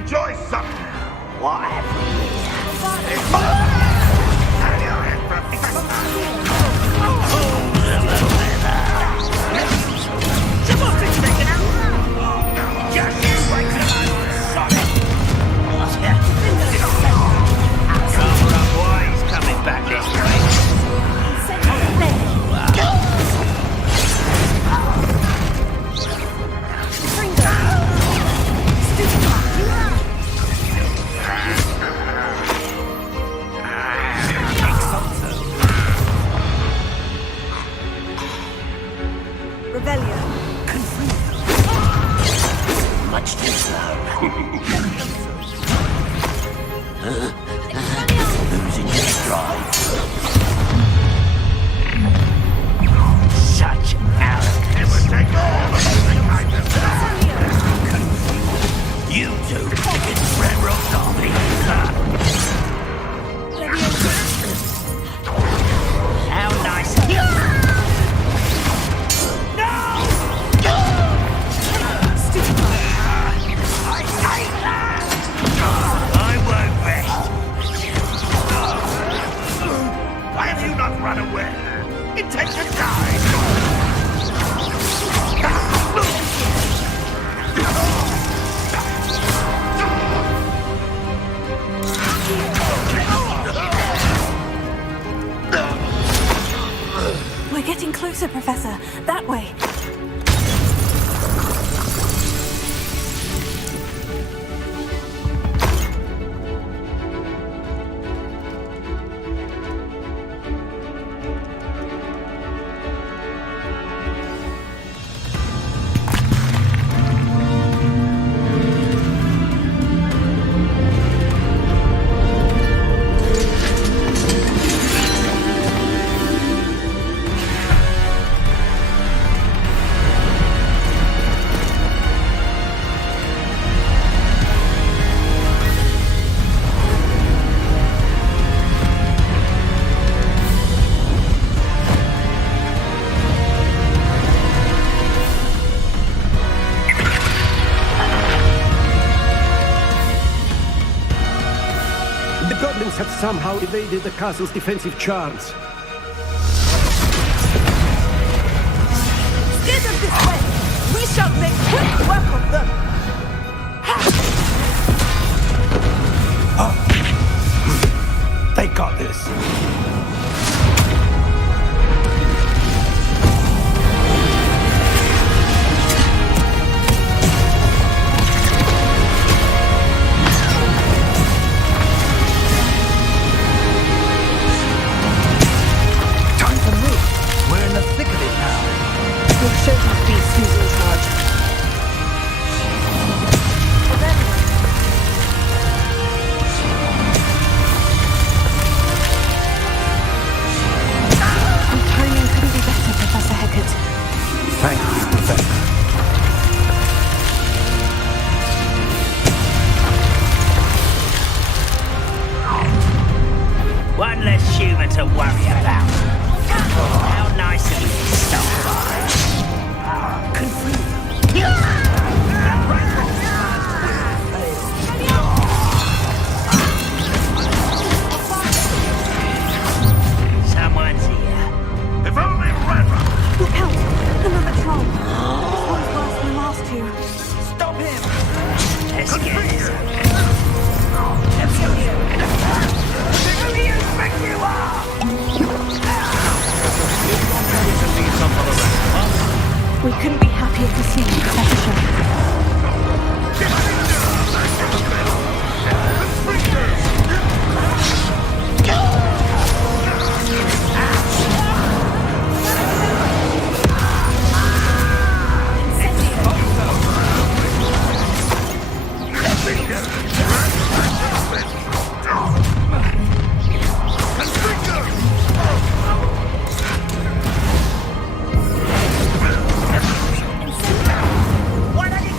Enjoy some. What have we here? It's more. And you're in for a She must be taken out. Just you wait till I'm solid. Cover up, boy. He's coming back this way. Much too slow. Losing your stride. Such arrogance. It would take all of the kind of You two against Red Rock Army. How nice. Why have you not run away? It takes a die. We're getting closer, Professor. That way. Have somehow evaded the castle's defensive charms. Steer them this way! We shall make quick work of them! They got this. One less human to worry about. How nice of you to stop by. Someone's here. If only Red Rock. Look out! Another troll! This one's worse than the last two. Stop him! Let's get this. Who do you think you are? We couldn't be happier to see you, Professor. Why don't you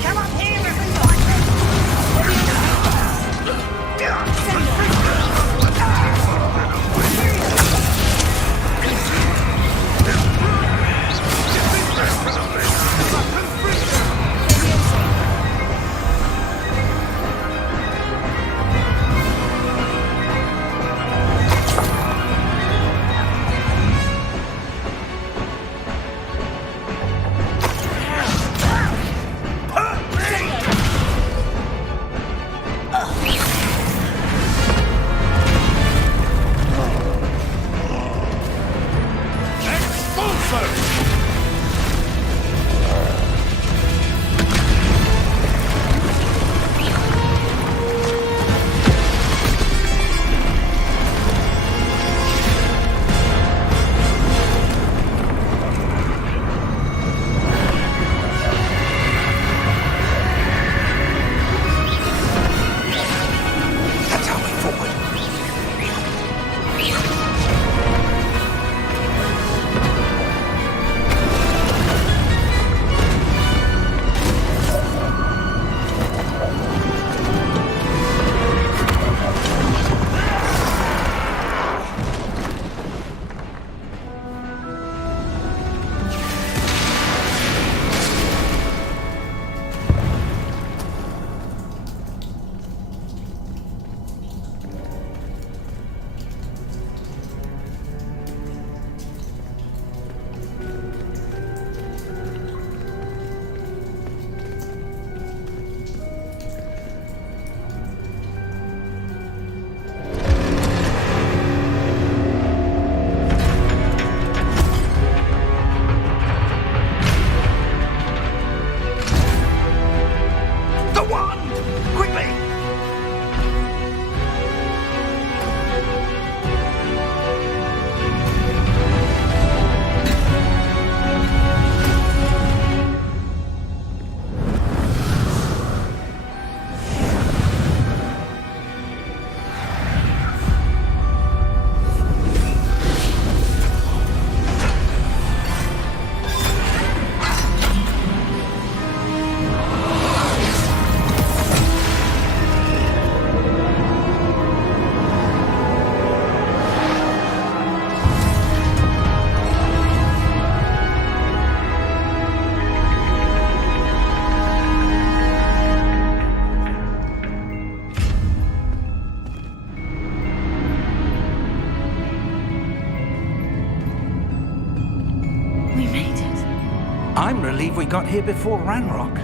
got here before Ranrock.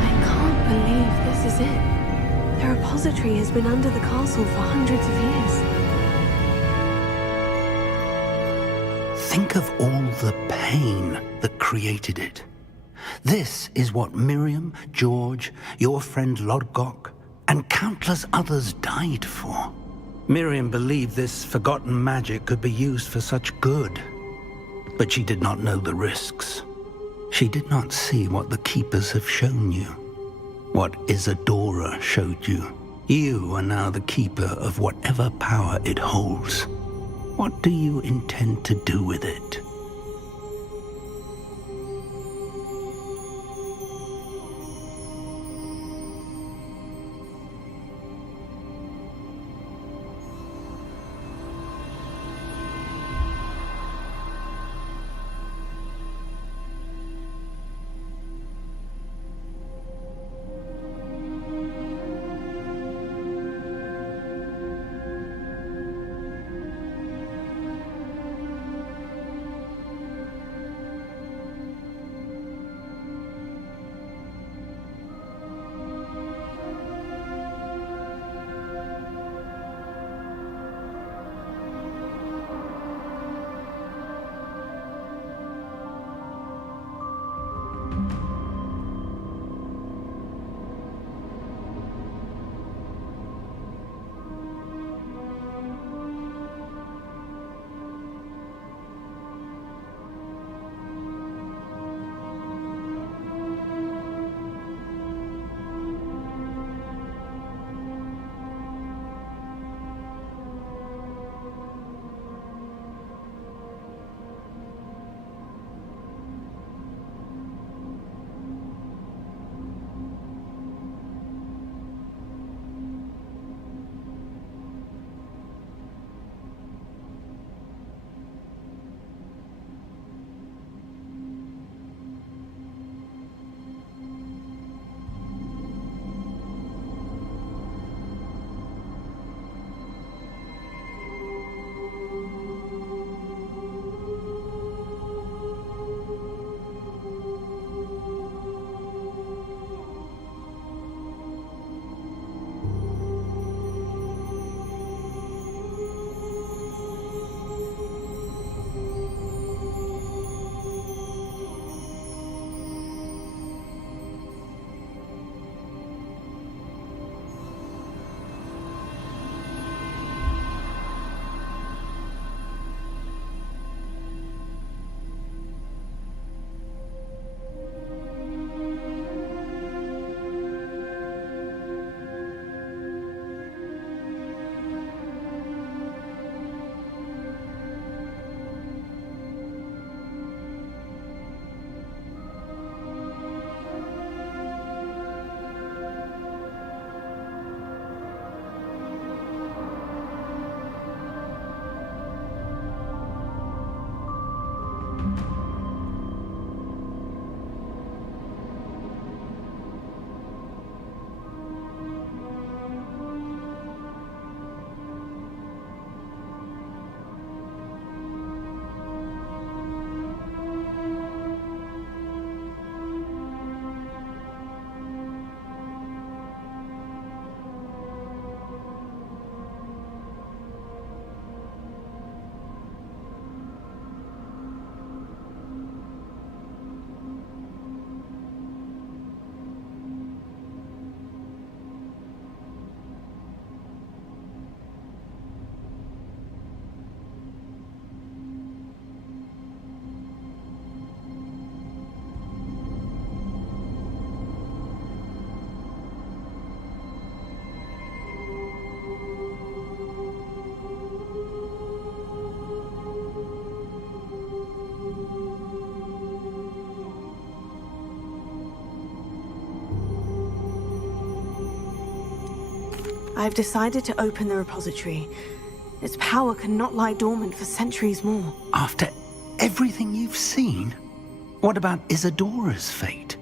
I can't believe this is it. The repository has been under the castle for hundreds of years. Think of all the pain that created it. This is what Miriam, George, your friend Lodgok, and countless others died for. Miriam believed this forgotten magic could be used for such good, but she did not know the risks. She did not see what the Keepers have shown you, what Isadora showed you. You are now the Keeper of whatever power it holds. What do you intend to do with it? I've decided to open the repository. Its power cannot lie dormant for centuries more. After everything you've seen? What about Isadora's fate?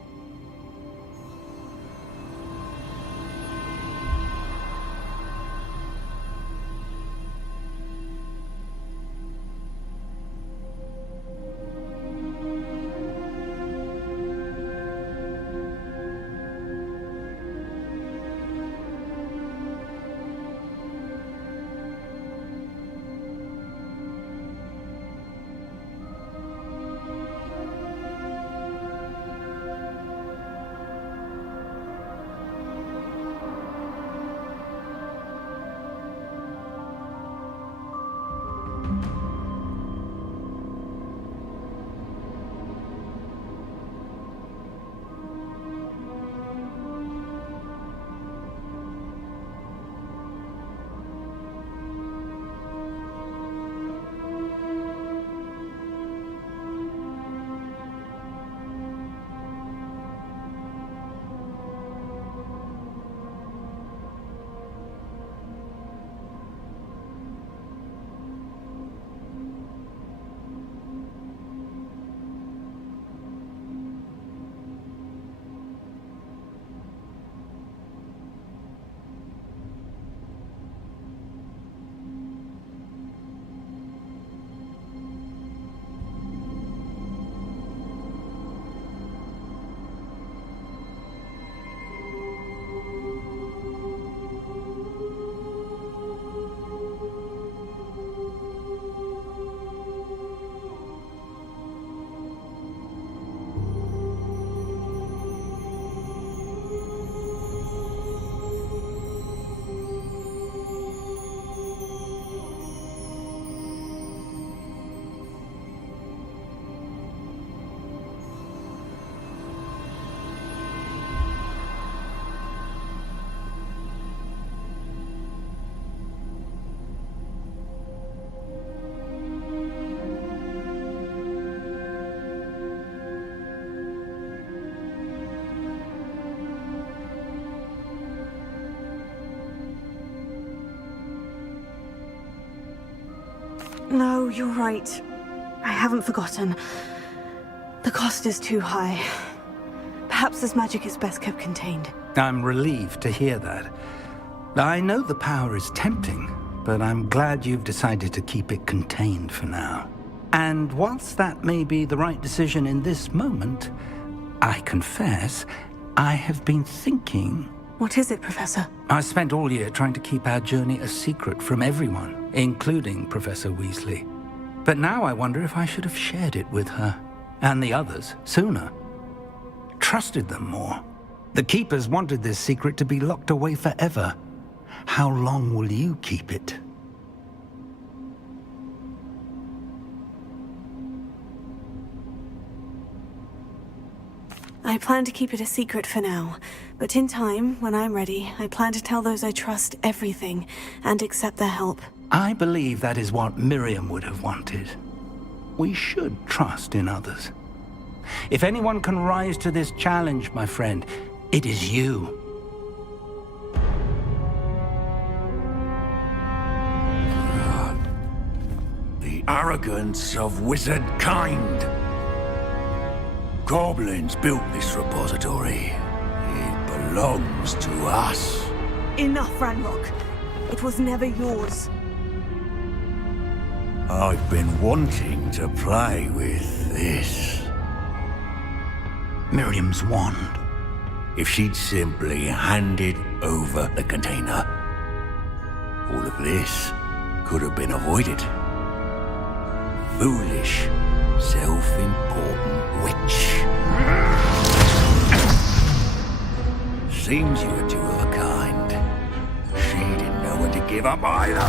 No, you're right. I haven't forgotten. The cost is too high. Perhaps this magic is best kept contained. I'm relieved to hear that. I know the power is tempting, but I'm glad you've decided to keep it contained for now. And whilst that may be the right decision in this moment, I confess, I have been thinking... What is it, Professor? I spent all year trying to keep our journey a secret from everyone, including Professor Weasley. But now I wonder if I should have shared it with her, and the others, sooner. Trusted them more. The Keepers wanted this secret to be locked away forever. How long will you keep it? I plan to keep it a secret for now, but in time, when I'm ready, I plan to tell those I trust everything and accept their help. I believe that is what Miriam would have wanted. We should trust in others. If anyone can rise to this challenge, my friend, it is you. The arrogance of wizard kind. Goblins built this repository. It belongs to us. Enough, Ranrock. It was never yours. I've been wanting to play with this. Miriam's wand. If she'd simply handed over the container, all of this could have been avoided. Foolish, self-important witch. Seems you were two of a kind. She didn't know when to give up either.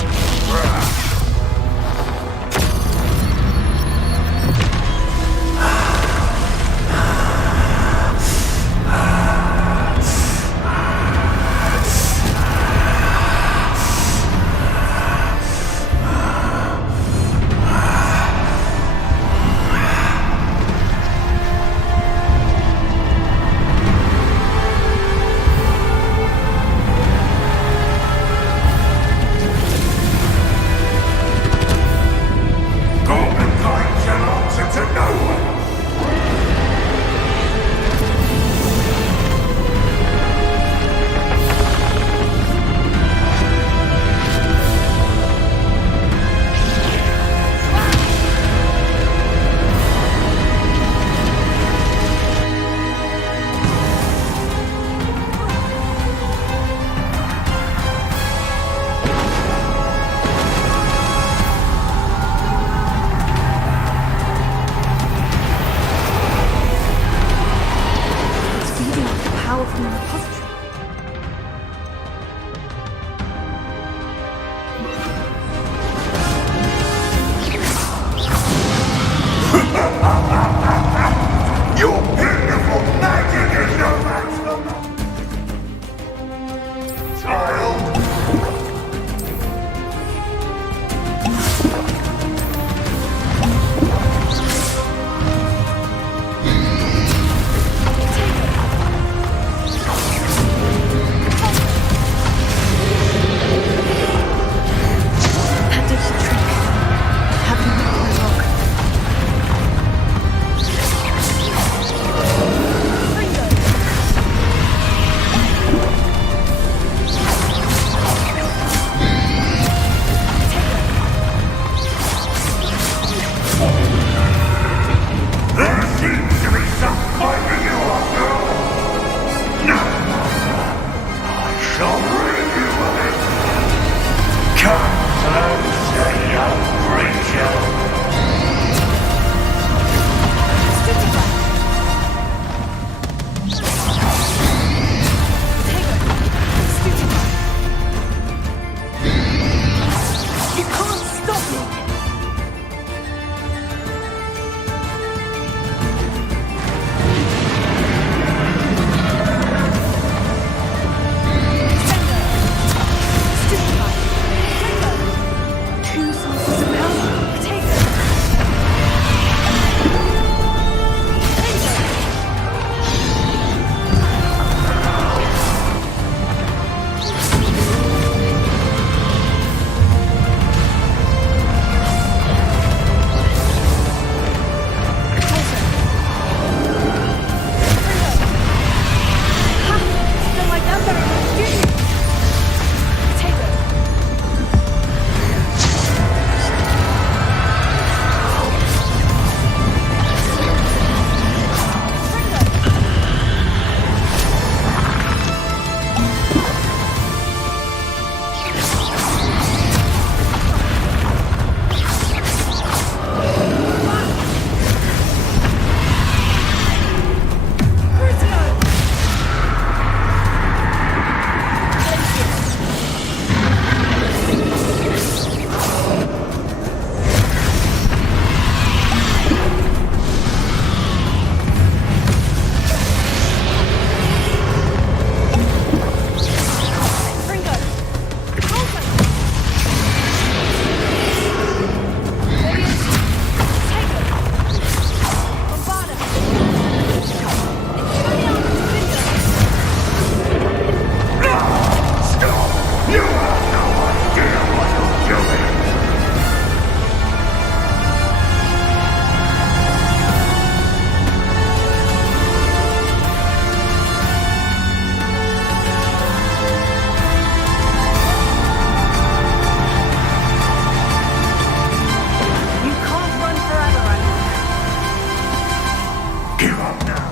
Give up now.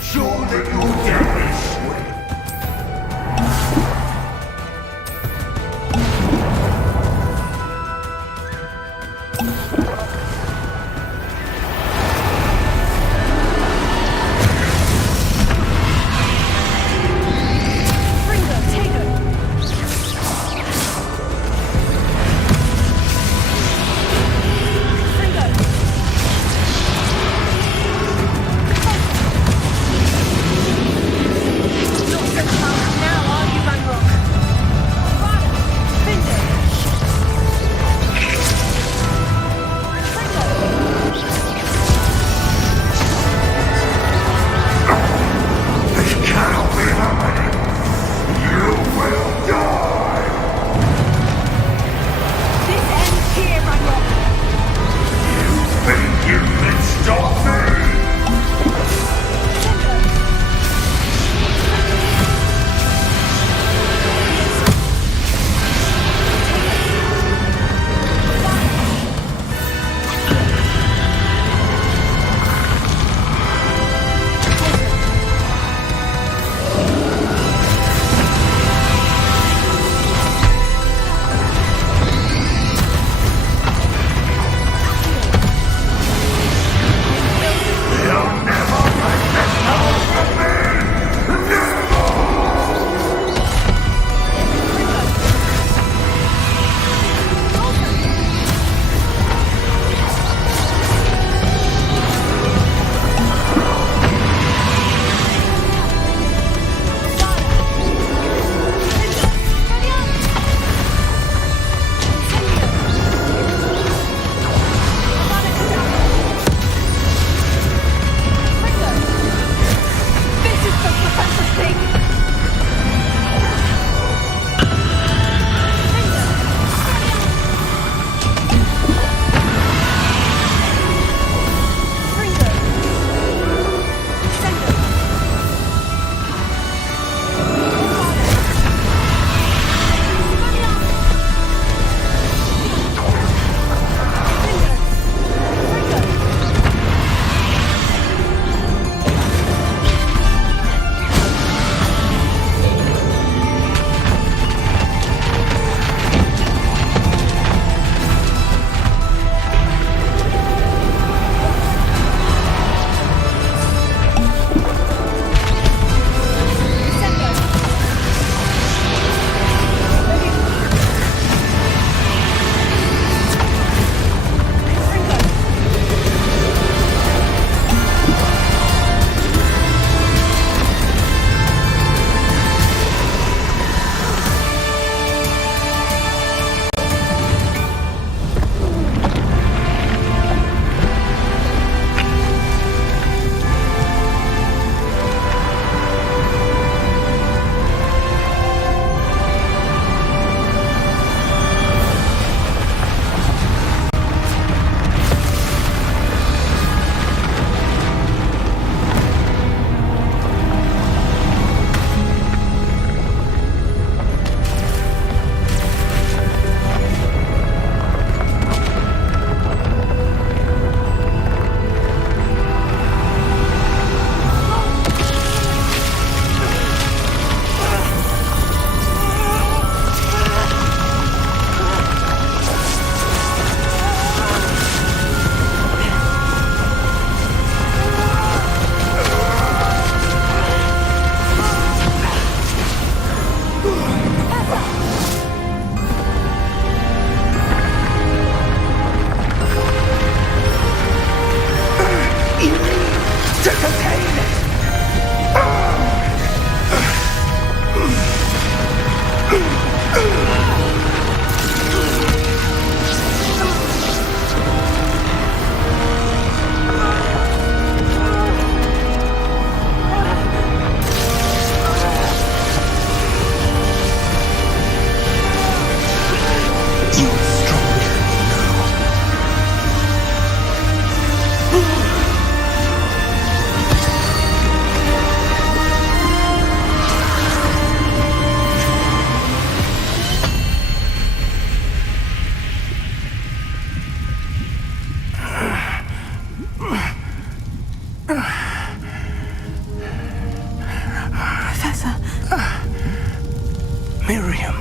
Sure that your death is swift. Professor. Miriam.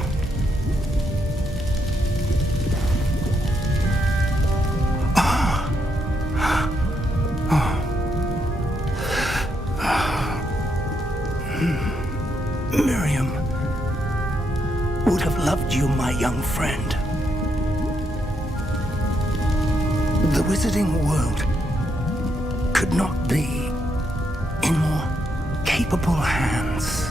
Miriam would have loved you, my young friend. The wizarding world could not be in more capable hands.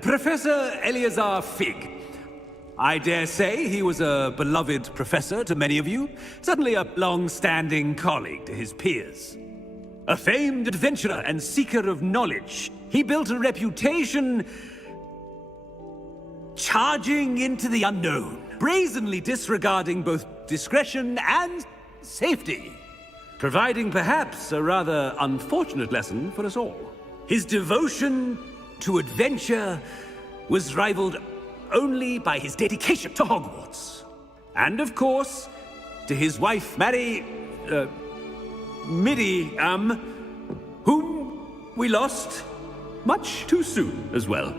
Professor Eleazar Fig. I dare say he was a beloved professor to many of you, certainly a long-standing colleague to his peers. A famed adventurer and seeker of knowledge, he built a reputation charging into the unknown, brazenly disregarding both discretion and safety, providing perhaps a rather unfortunate lesson for us all. His devotion to adventure was rivaled only by his dedication to Hogwarts. And of course, to his wife, Miriam, whom we lost much too soon as well.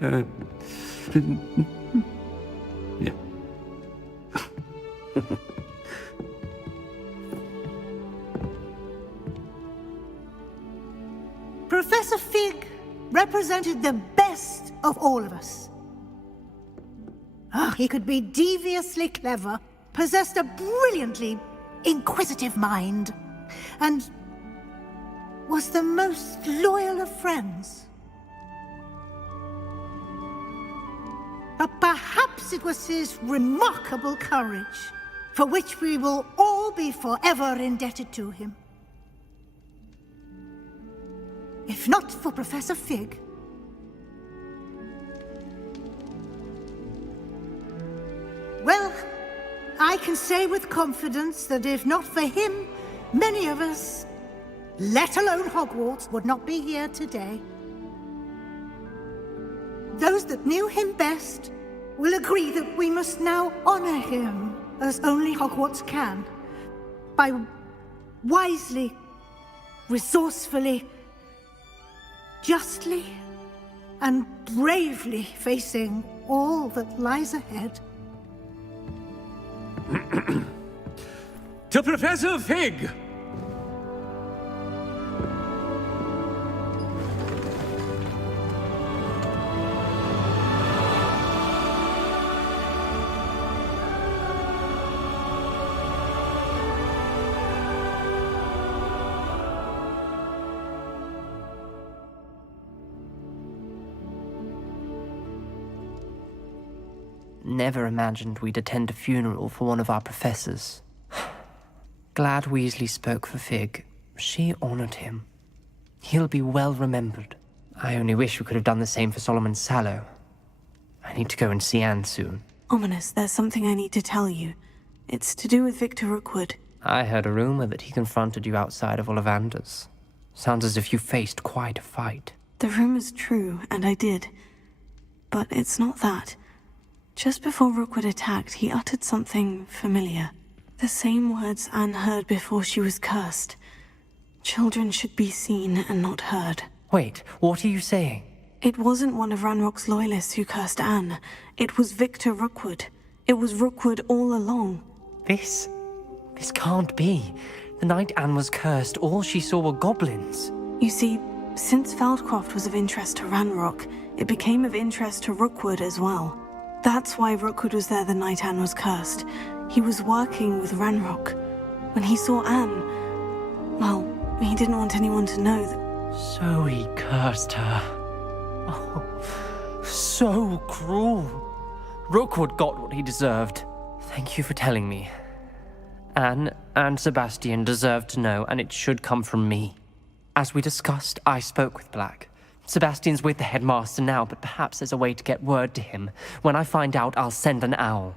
Yeah. Professor Fig represented the best of all of us. He could be deviously clever, possessed a brilliantly inquisitive mind, and was the most loyal of friends. But perhaps it was his remarkable courage, for which we will all be forever indebted to him. If not for Professor Fig, well, I can say with confidence that if not for him, many of us, let alone Hogwarts, would not be here today. Those that knew him best will agree that we must now honor him as only Hogwarts can, by wisely, resourcefully, justly and bravely facing all that lies ahead. To Professor Fig! Never imagined we'd attend a funeral for one of our professors. Glad Weasley spoke for Fig. She honored him. He'll be well remembered. I only wish we could have done the same for Solomon Sallow. I need to go and see Anne soon. Ominous, there's something I need to tell you. It's to do with Victor Rookwood. I heard a rumor that he confronted you outside of Ollivander's. Sounds as if you faced quite a fight. The rumor's true, and I did. But it's not that. Just before Rookwood attacked, he uttered something familiar. The same words Anne heard before she was cursed. Children should be seen and not heard. Wait, what are you saying? It wasn't one of Ranrock's loyalists who cursed Anne. It was Victor Rookwood. It was Rookwood all along. This can't be. The night Anne was cursed, all she saw were goblins. You see, since Feldcroft was of interest to Ranrock, it became of interest to Rookwood as well. That's why Rookwood was there the night Anne was cursed. He was working with Ranrock. When he saw Anne, well, he didn't want anyone to know that... So he cursed her. So cruel. Rookwood got what he deserved. Thank you for telling me. Anne and Sebastian deserve to know, and it should come from me. As we discussed, I spoke with Black. Sebastian's with the headmaster now, but perhaps there's a way to get word to him. When I find out, I'll send an owl.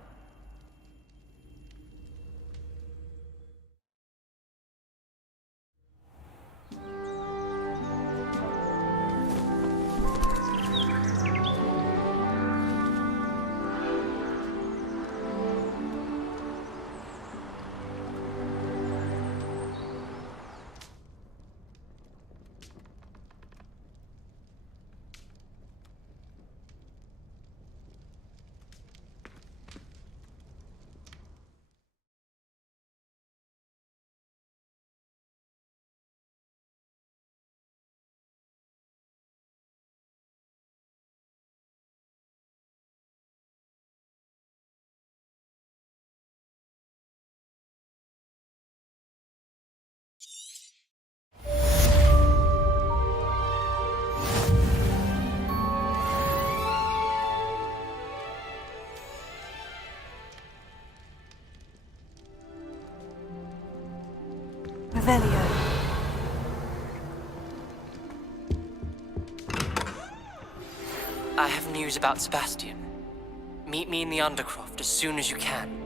Revelio. I have news about Sebastian. Meet me in the Undercroft as soon as you can.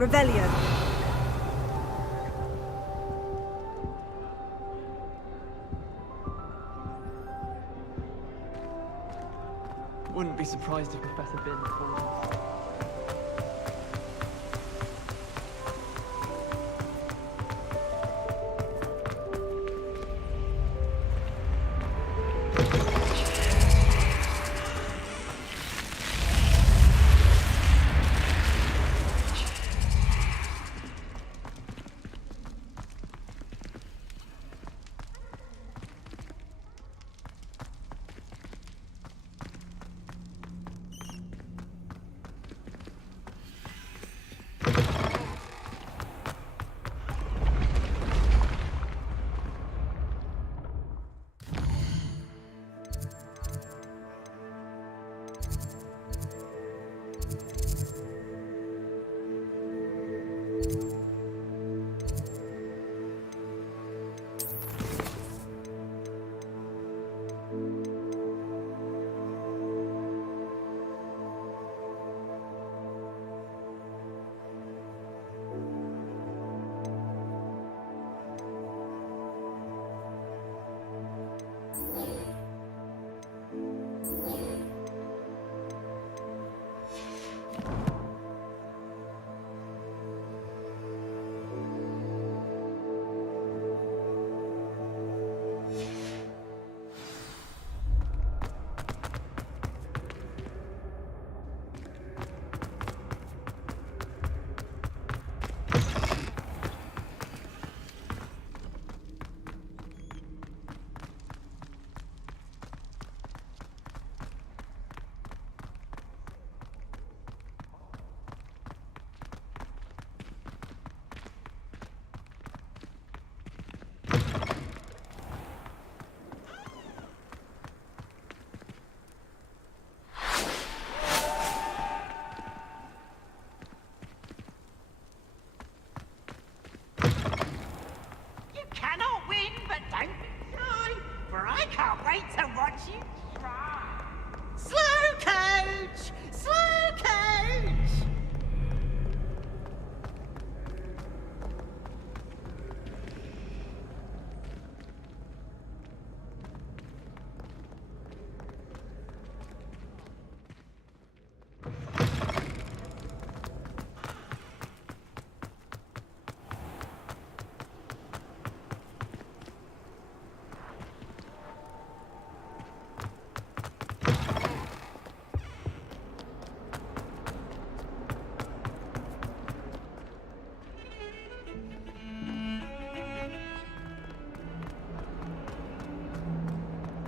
Revelio. Wouldn't be surprised if Professor Bin called us.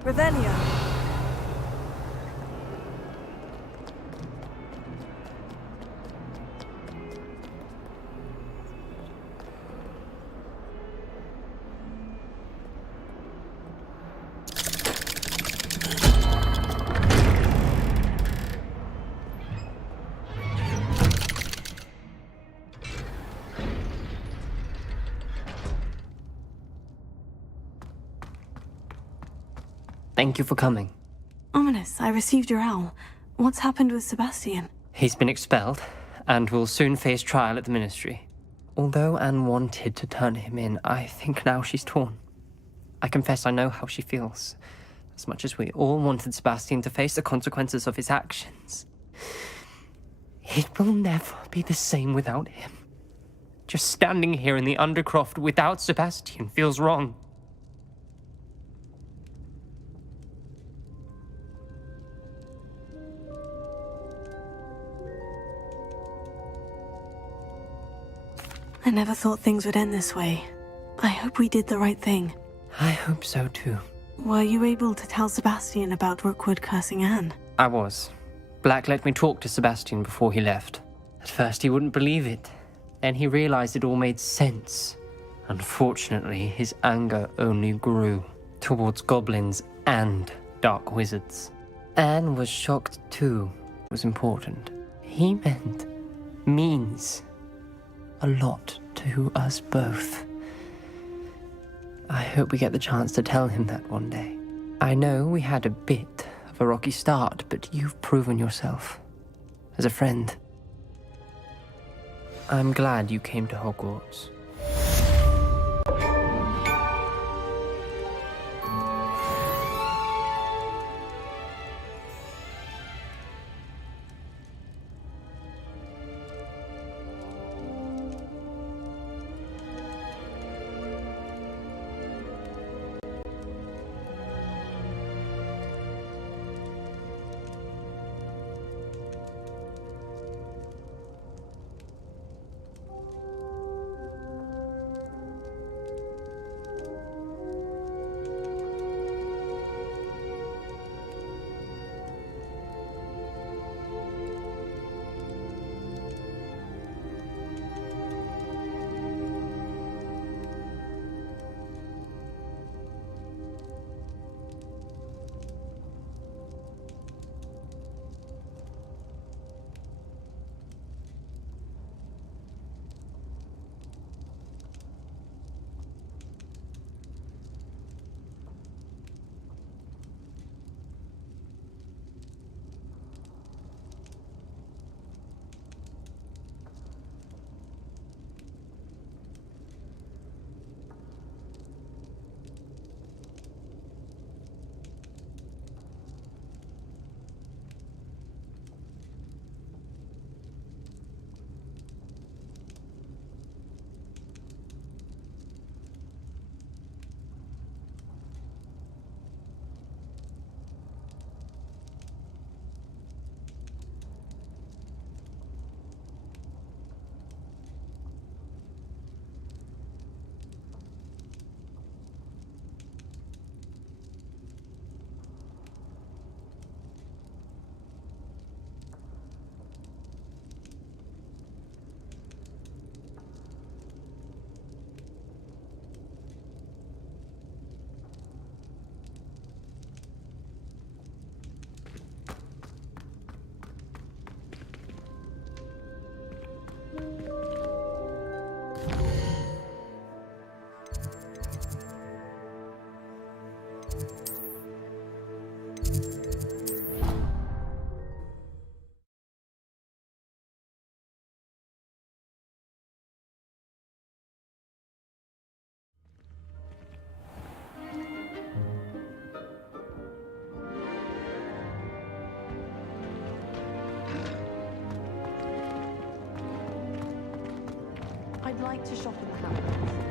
Revelio. Thank you for coming. Ominous, I received your owl. What's happened with Sebastian? He's been expelled, and will soon face trial at the Ministry. Although Anne wanted to turn him in, I think now she's torn. I confess I know how she feels. As much as we all wanted Sebastian to face the consequences of his actions. It will never be the same without him. Just standing here in the Undercroft without Sebastian feels wrong. I never thought things would end this way. I hope we did the right thing. I hope so too. Were you able to tell Sebastian about Rookwood cursing Anne? I was. Black let me talk to Sebastian before he left. At first he wouldn't believe it. Then he realized it all made sense. Unfortunately, his anger only grew towards goblins and dark wizards. Anne was shocked too. It was important. He means a lot to us both. I hope we get the chance to tell him that one day. I know we had a bit of a rocky start, but you've proven yourself as a friend. I'm glad you came to Hogwarts. I'd like to shop in the Hogwarts.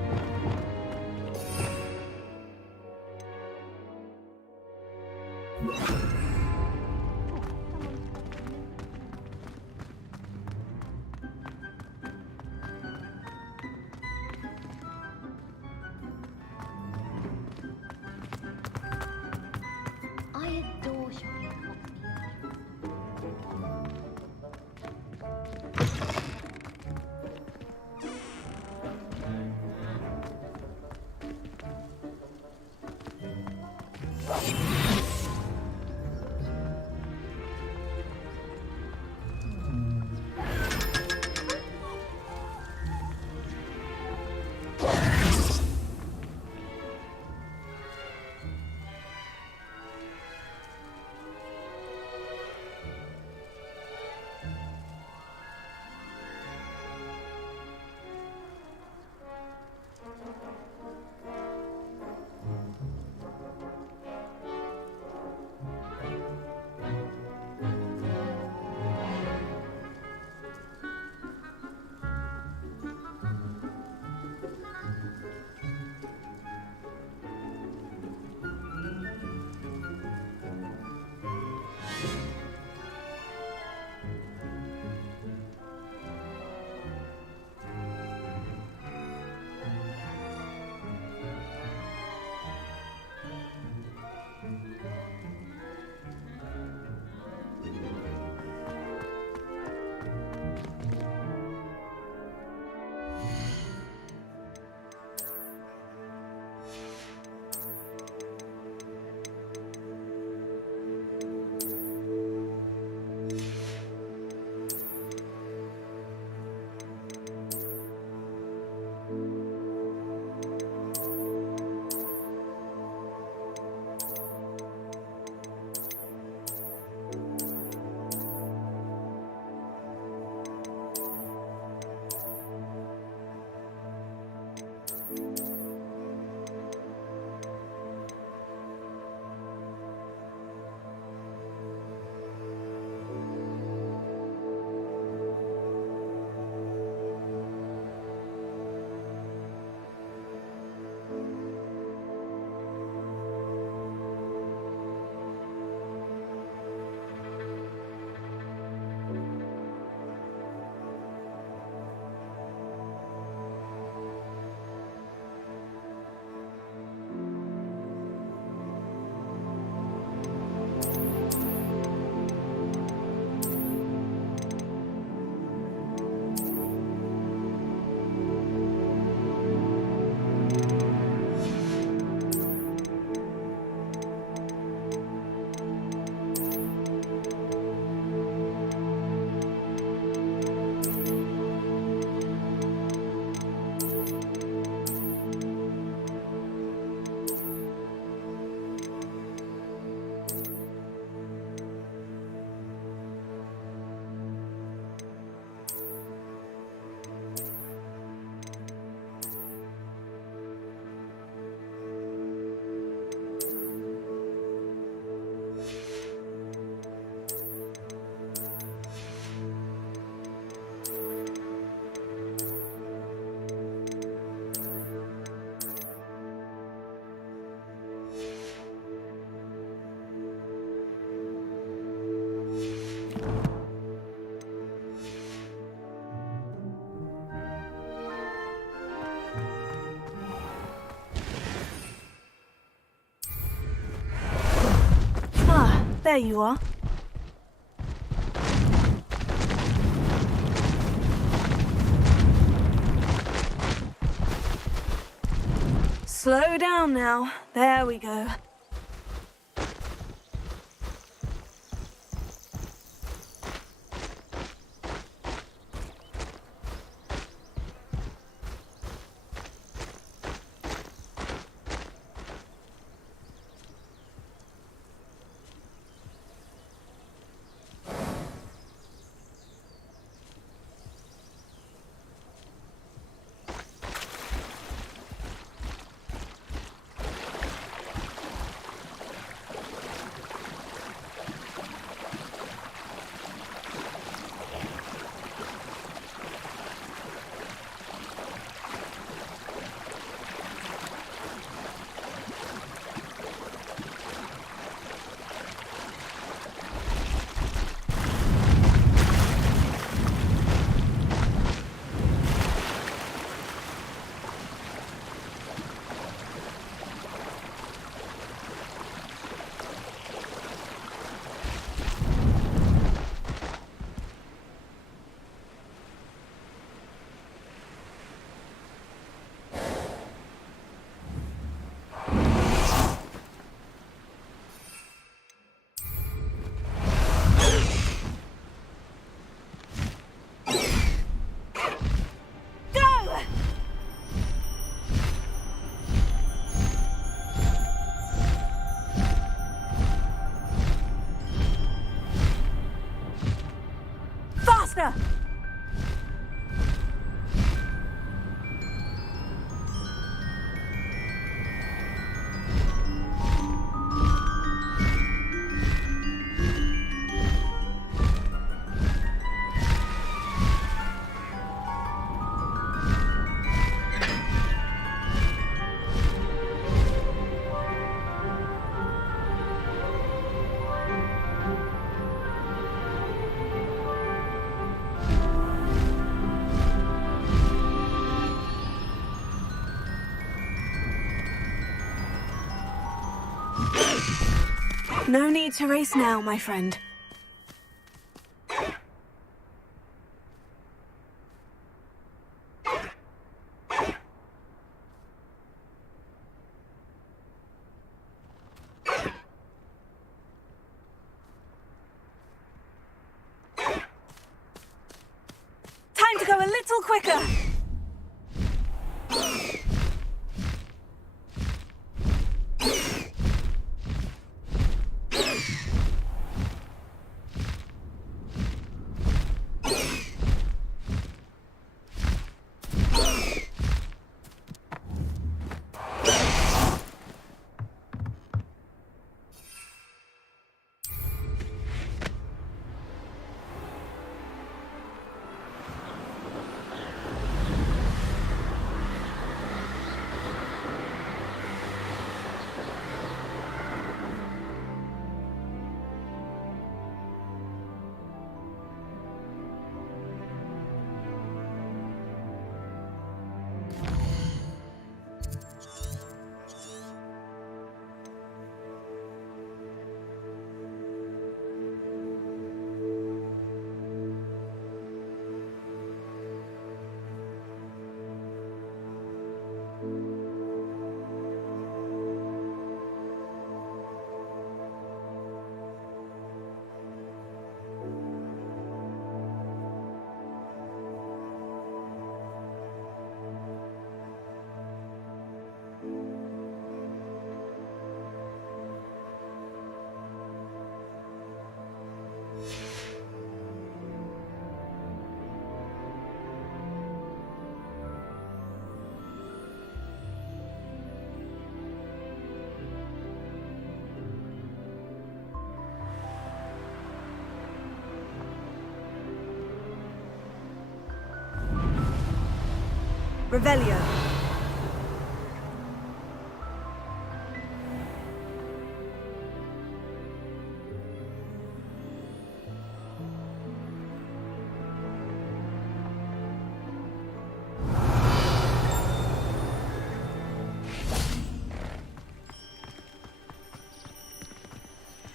There you are. Slow down now. There we go. No need to race now, my friend. Time to go a little quicker. Revelio.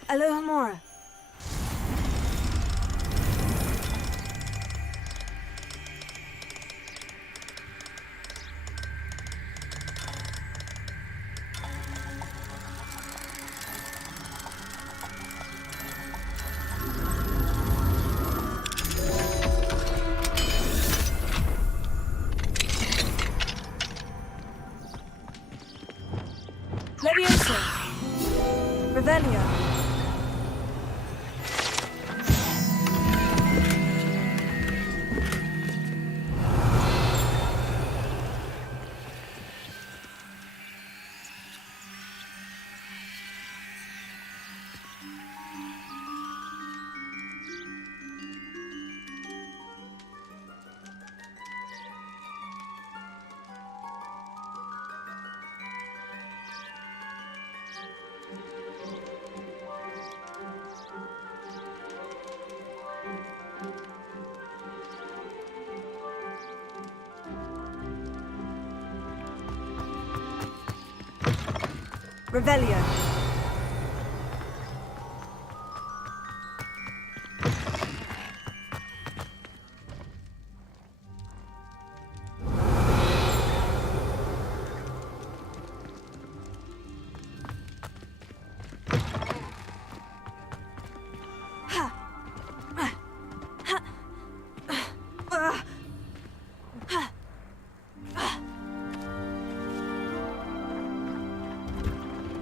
Aloha Mora. Leviosa. Revelio. Revelio.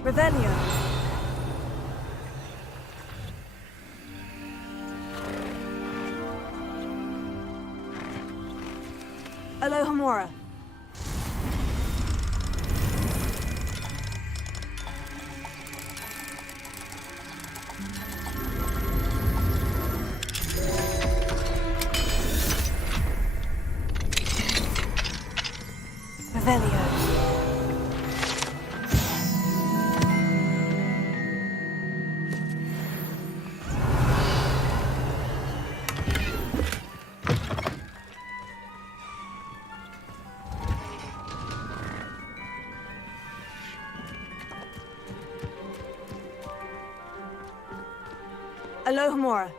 Revelio. Aloha Mora. Revelio. Alohomora.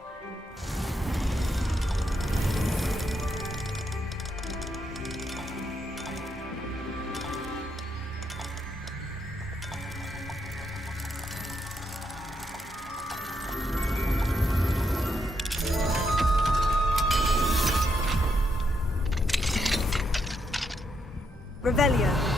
Revelio.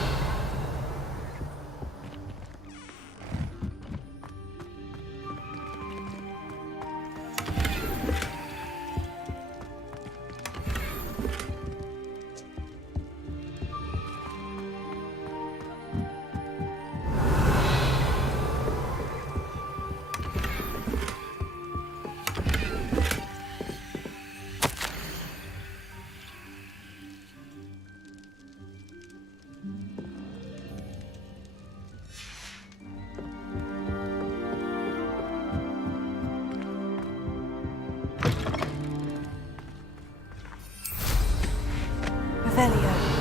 Revelio.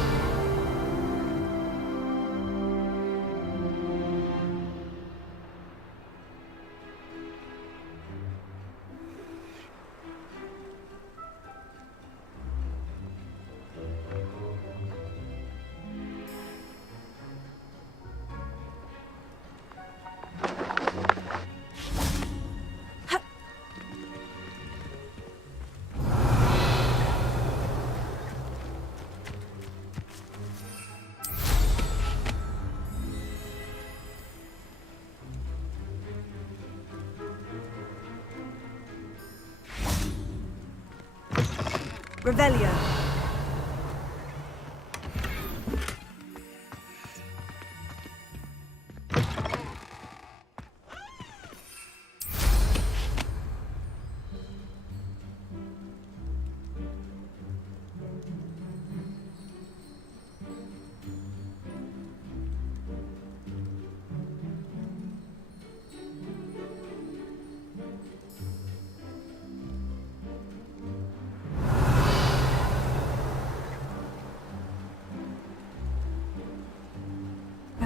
Revelio.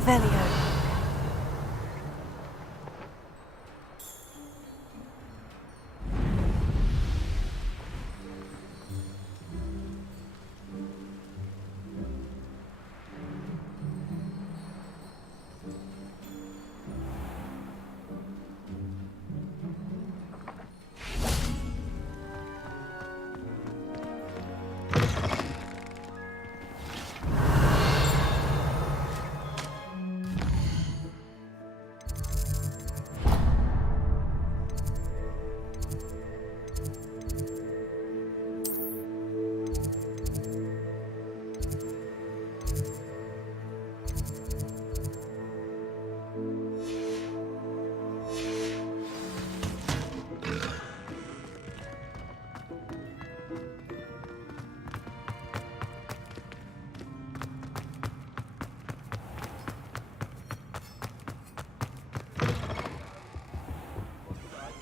Revelio.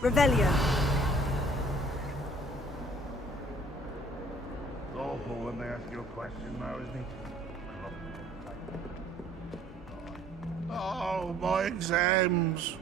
Revelio. Awful when they ask you a question now, isn't it? Oh, my exams.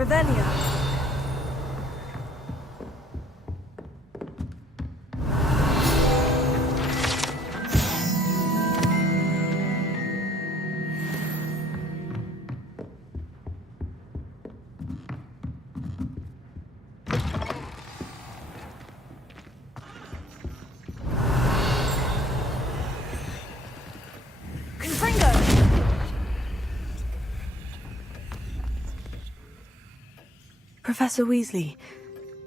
Revelio. Professor Weasley,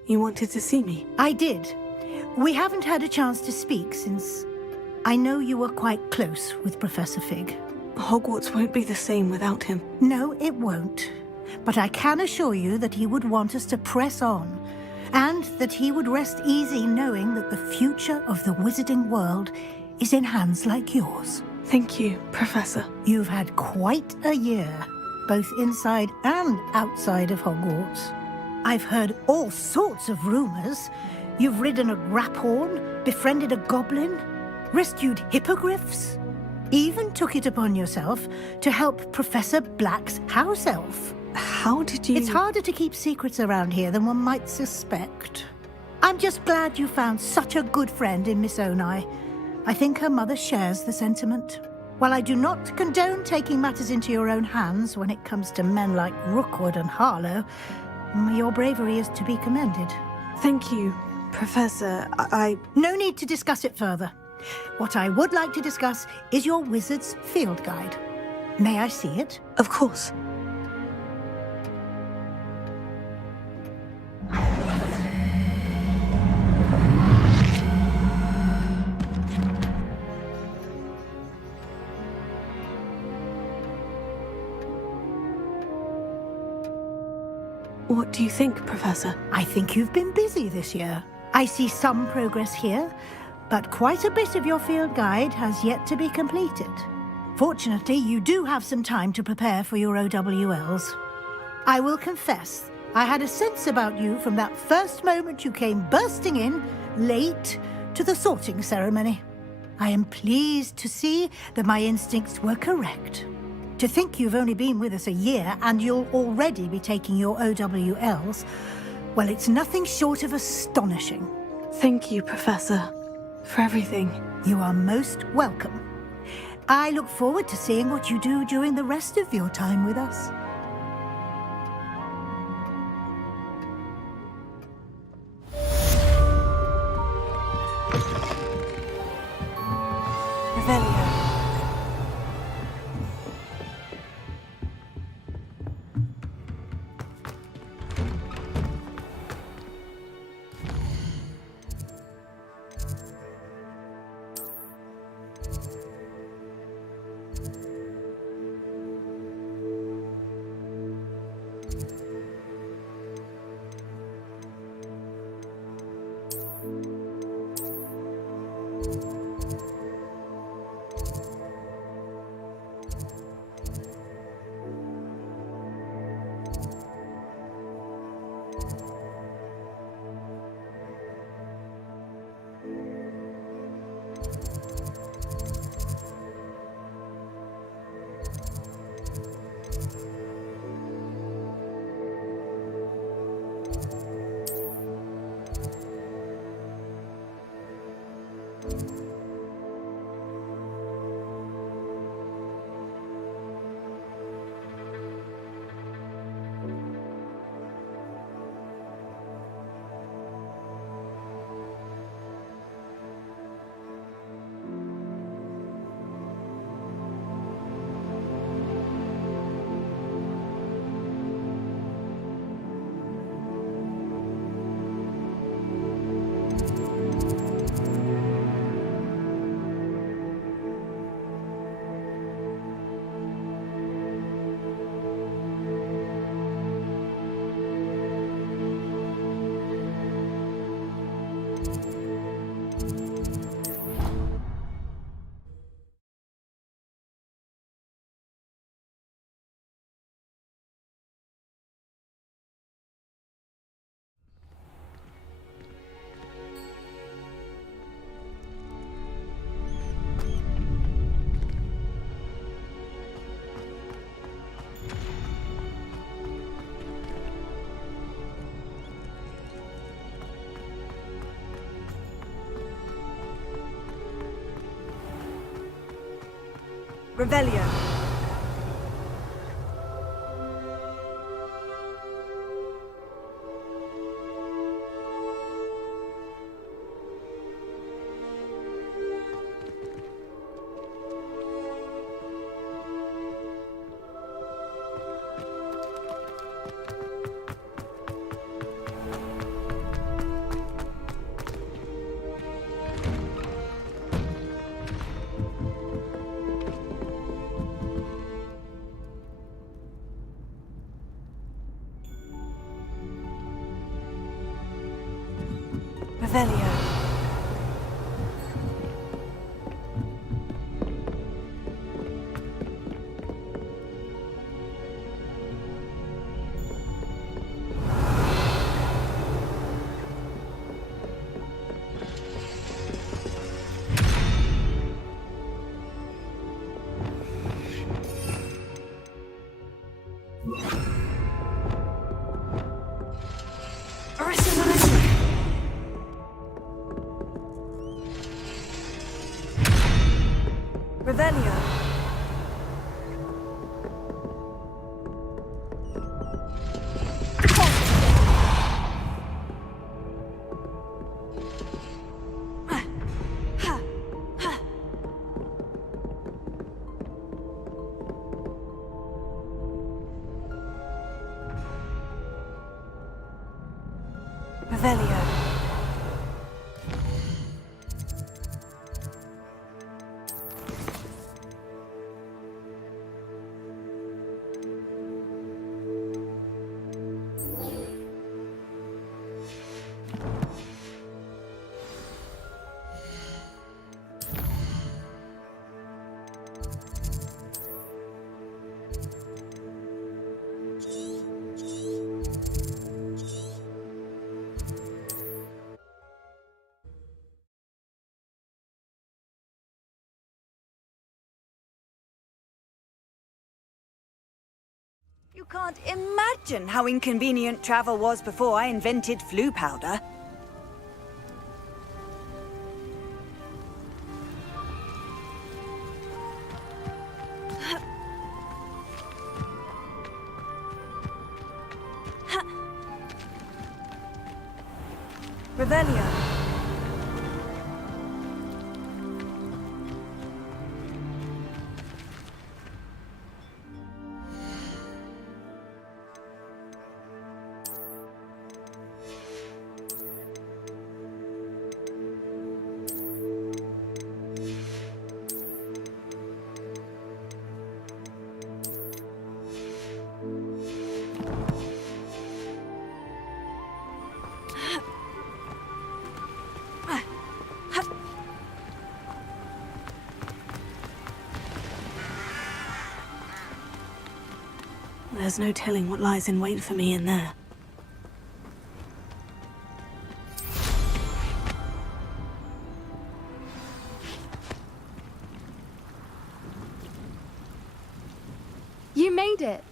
you wanted to see me? I did. We haven't had a chance to speak since I know you were quite close with Professor Fig. Hogwarts won't be the same without him. No, it won't. But I can assure you that he would want us to press on, and that he would rest easy knowing that the future of the wizarding world is in hands like yours. Thank you, Professor. You've had quite a year, both inside and outside of Hogwarts. I've heard all sorts of rumors. You've ridden a graphorn, befriended a goblin, rescued hippogriffs, even took it upon yourself to help Professor Black's house elf. How did you... It's harder to keep secrets around here than one might suspect. I'm just glad you found such a good friend in Miss Onai. I think her mother shares the sentiment. While I do not condone taking matters into your own hands when it comes to men like Rookwood and Harlow, your bravery is to be commended. Thank you, Professor. No need to discuss it further. What I would like to discuss is your wizard's field guide. May I see it? Of course. What do you think, Professor? I think you've been busy this year. I see some progress here, but quite a bit of your field guide has yet to be completed. Fortunately, you do have some time to prepare for your OWLs. I will confess, I had a sense about you from that first moment you came bursting in, late, to the sorting ceremony. I am pleased to see that my instincts were correct. To think you've only been with us a year and you'll already be taking your OWLs, well, it's nothing short of astonishing. Thank you, Professor, for everything. You are most welcome. I look forward to seeing what you do during the rest of your time with us. Revelio. Revelio. Revelio. Revelio. Revelio. You can't imagine how inconvenient travel was before I invented flu powder. Revelio. There's no telling what lies in wait for me in there. You made it!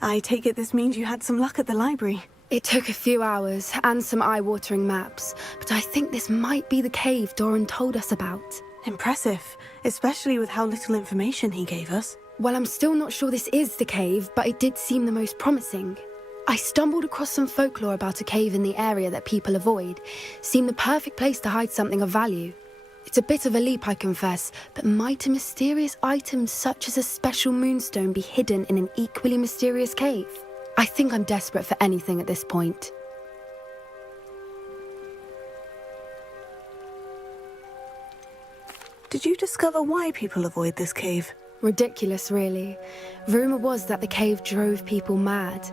I take it this means you had some luck at the library. It took a few hours and some eye-watering maps, but I think this might be the cave Doran told us about. Impressive, especially with how little information he gave us. Well, I'm still not sure this is the cave, but it did seem the most promising. I stumbled across some folklore about a cave in the area that people avoid. Seemed the perfect place to hide something of value. It's a bit of a leap, I confess, but might a mysterious item such as a special moonstone be hidden in an equally mysterious cave? I think I'm desperate for anything at this point. Did you discover why people avoid this cave? Ridiculous, really. Rumour was that the cave drove people mad.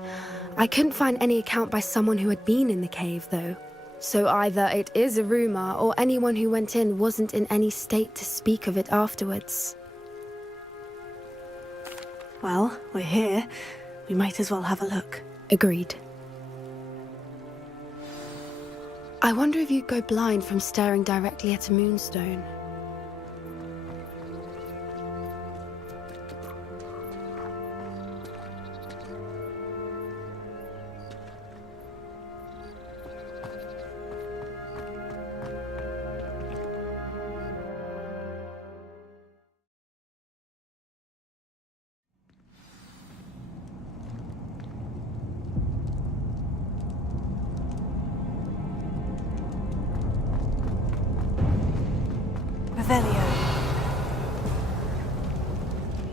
I couldn't find any account by someone who had been in the cave, though. So either it is a rumour, or anyone who went in wasn't in any state to speak of it afterwards. Well, we're here. We might as well have a look. Agreed. I wonder if you'd go blind from staring directly at a moonstone.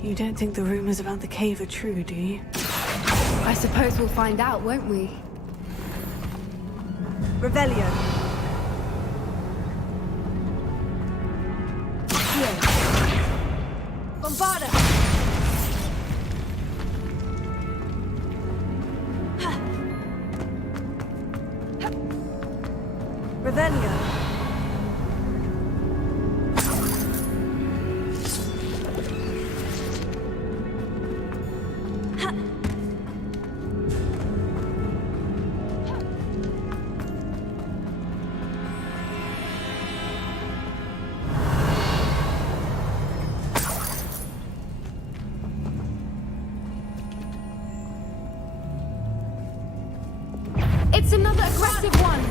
You don't think the rumors about the cave are true, do you? I suppose we'll find out, won't we? Revelio. Bombarda! Revelio. It's another aggressive one!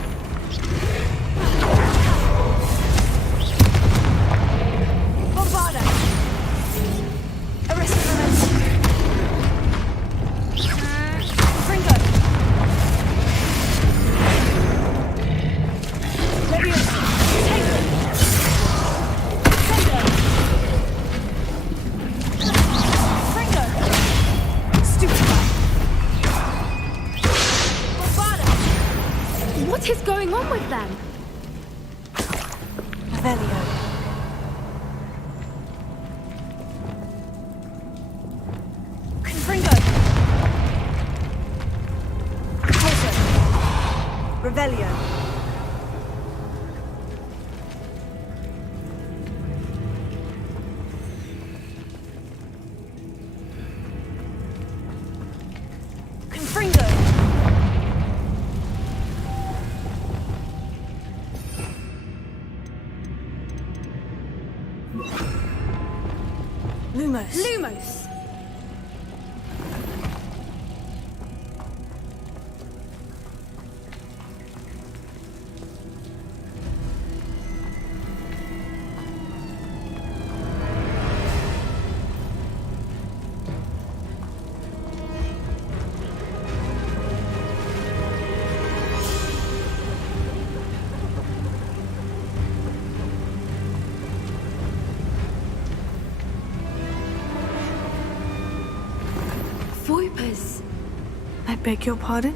Bombarda. Arrested momentum. Fringo. Leviosa. Take them. Sendo. Fringo. Stupefy. Bombarda. What is going on with them? Revelio. Confringo. Pulso. Revelio. Confringo. Lumos. Lumos! Voipers! I beg your pardon?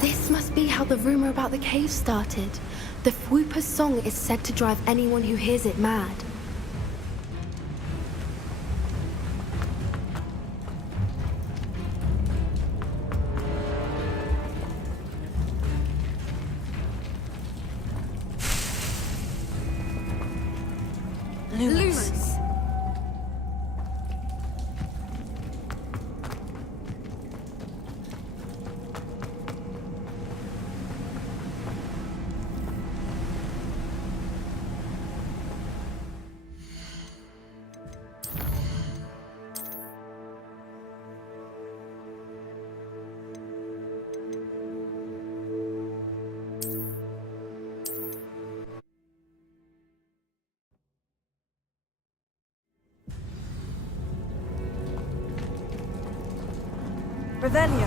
This must be how the rumor about the cave started. The Voiper's song is said to drive anyone who hears it mad. Lumos. Revelio.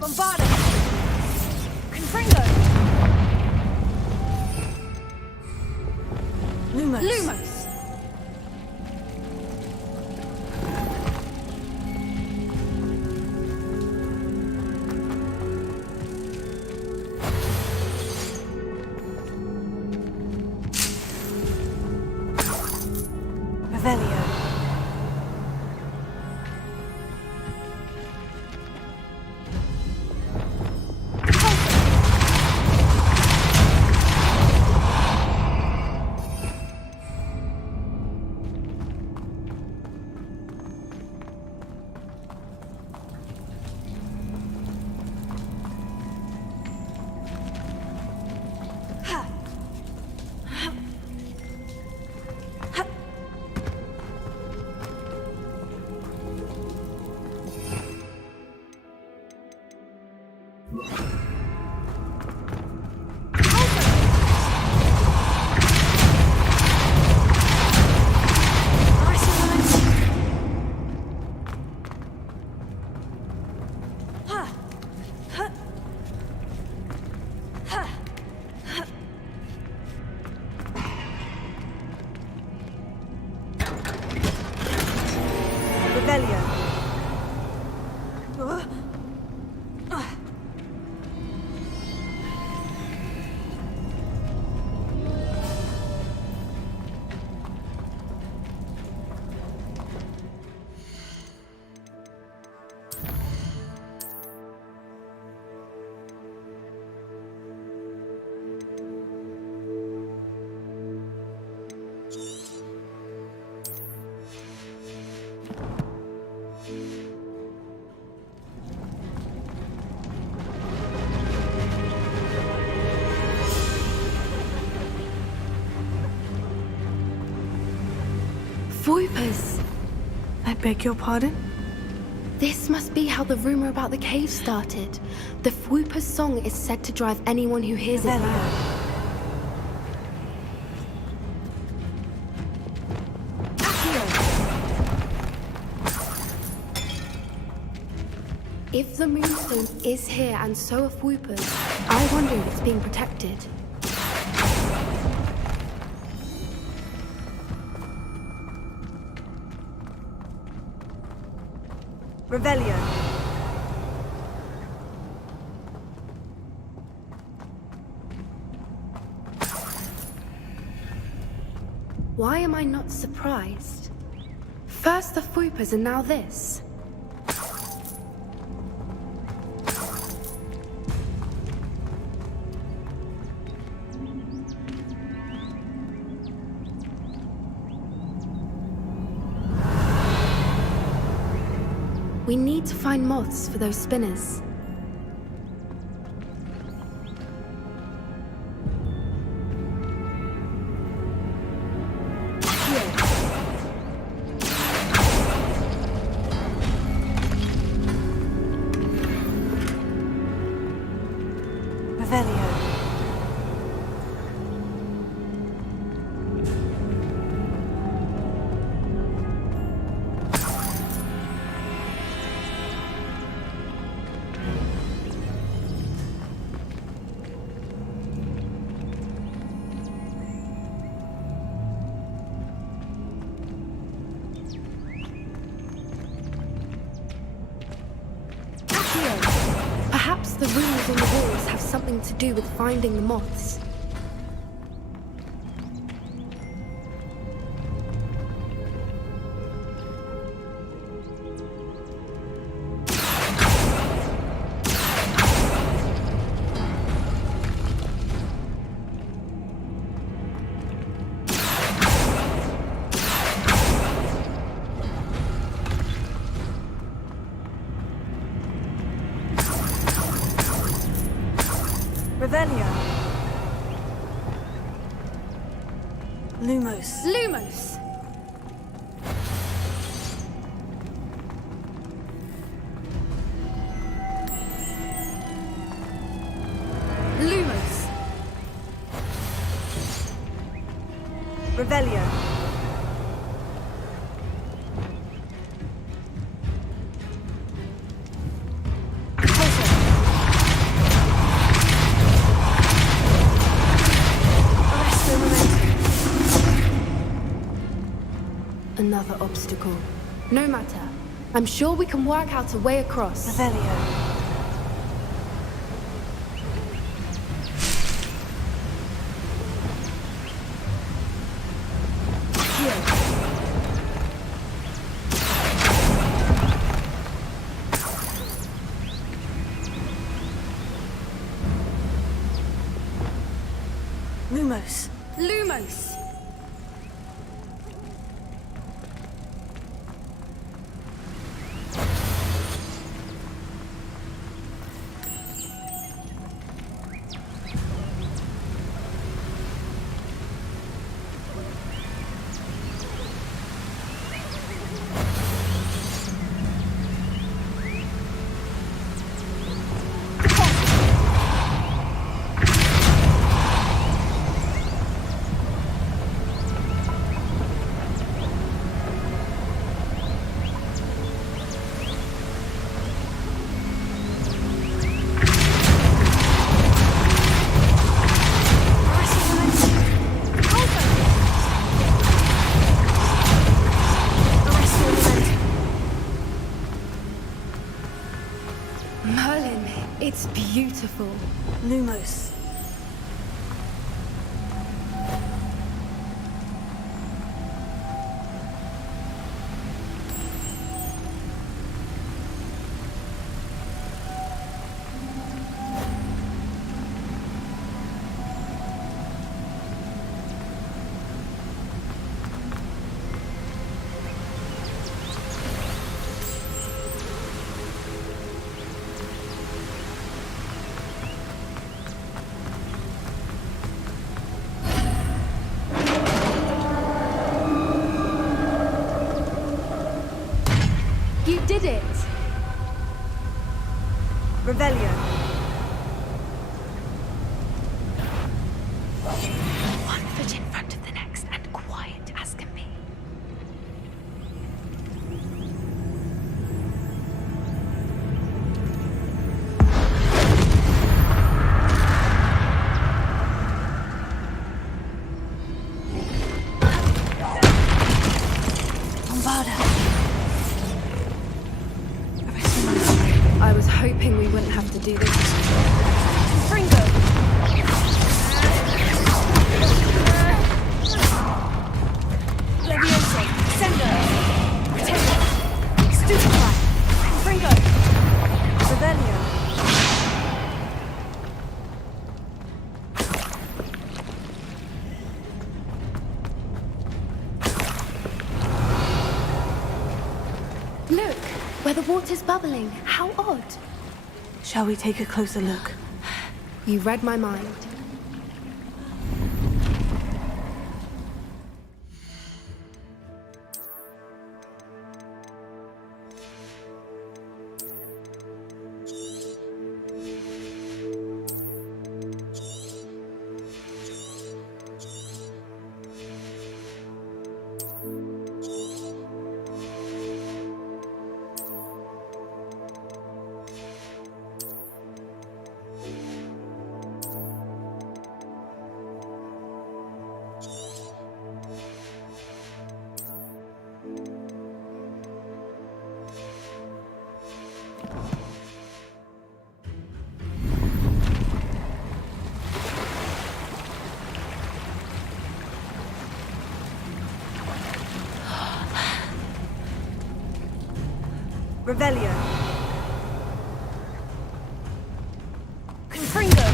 Bombarda. Confringo. Lumos. Lumos! Revelio. Swoopers! I beg your pardon? This must be how the rumor about the cave started. The Swoopers' song is said to drive anyone who hears it mad. If the Moonstone is here and so are Swoopers, I wonder if it's being protected. Revelio. Why am I not surprised? First the Swoopers and now this. We need to find moths for those spinners. Revelio. Perhaps the runes on the walls have something to do with finding the moths. Revelio. Lumos. Lumos! Lumos! Revelio. Another obstacle. No matter. I'm sure we can work out a way across. Revelio. Lumos. Lumos! Merlin, it's beautiful. Lumos. did it! Revelio. One foot in front of the next and quiet as can be. I was hoping we wouldn't have to do this. Fringo! Levioso. Sendo. Tempo. Stupefy. Fringo! Revelio. Look, where the water's bubbling. How odd. Shall we take a closer look? You read my mind. Revelio. Confringo!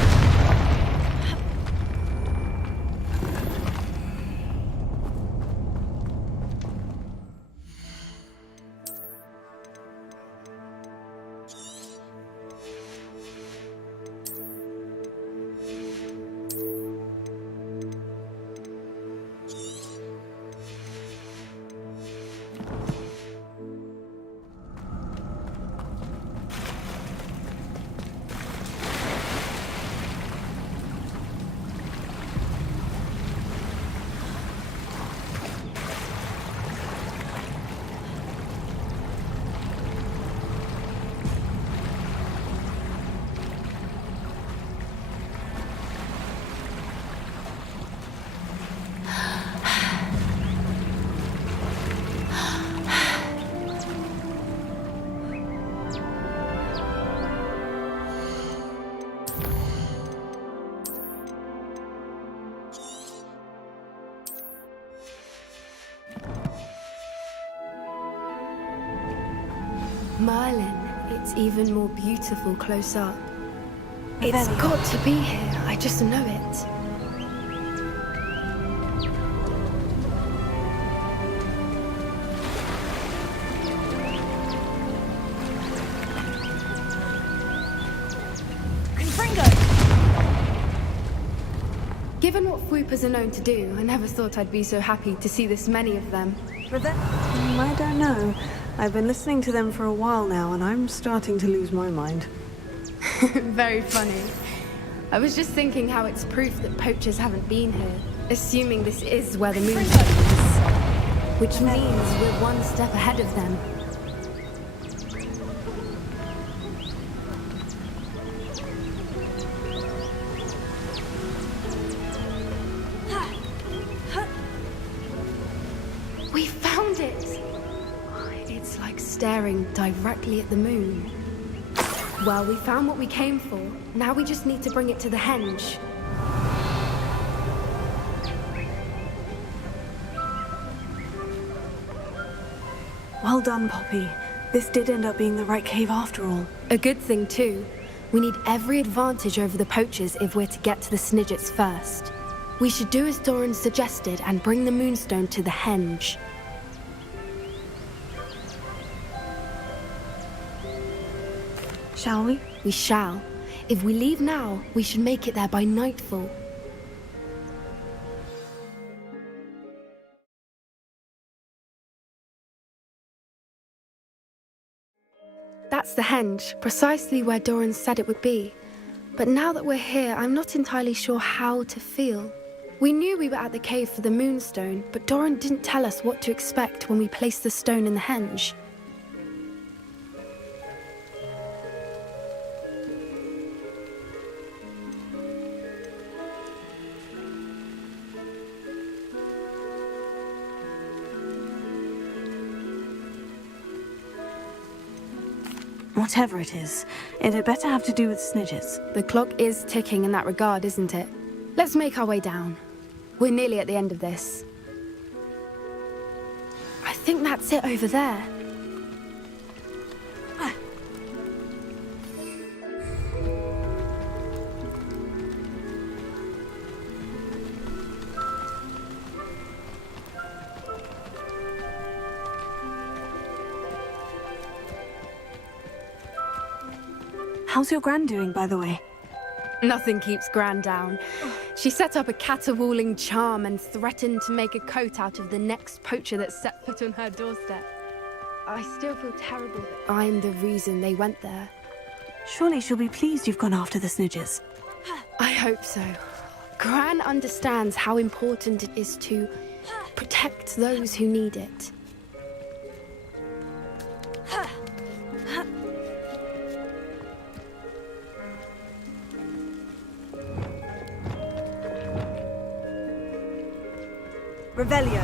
Merlin, it's even more beautiful close up. It's Revelio. got to be here, I just know it. Confringo! Given what Fwoopers are known to do, I never thought I'd be so happy to see this many of them. I don't know. I've been listening to them for a while now, and I'm starting to lose my mind. Very funny. I was just thinking how it's proof that poachers haven't been here, assuming this is where the moonstone is. Which means we're one step ahead of them. We found it! It's like staring directly at the moon. Well, we found what we came for. Now we just need to bring it to the henge. Well done, Poppy. This did end up being the right cave after all. A good thing, too. We need every advantage over the poachers if we're to get to the Snidgets first. We should do as Doran suggested and bring the moonstone to the henge. Shall we? We shall. If we leave now, we should make it there by nightfall. That's the henge, precisely where Doran said it would be. But now that we're here, I'm not entirely sure how to feel. We knew we were at the cave for the moonstone, but Doran didn't tell us what to expect when we placed the stone in the henge. Whatever it is, it had better have to do with Snidges. The clock is ticking in that regard, isn't it? Let's make our way down. We're nearly at the end of this. I think that's it over there. How's your Gran doing, by the way? Nothing keeps Gran down. She set up a caterwauling charm and threatened to make a coat out of the next poacher that set foot on her doorstep. I still feel terrible that I'm the reason they went there. Surely she'll be pleased you've gone after the Snidges. I hope so. Gran understands how important it is to protect those who need it. Revelio.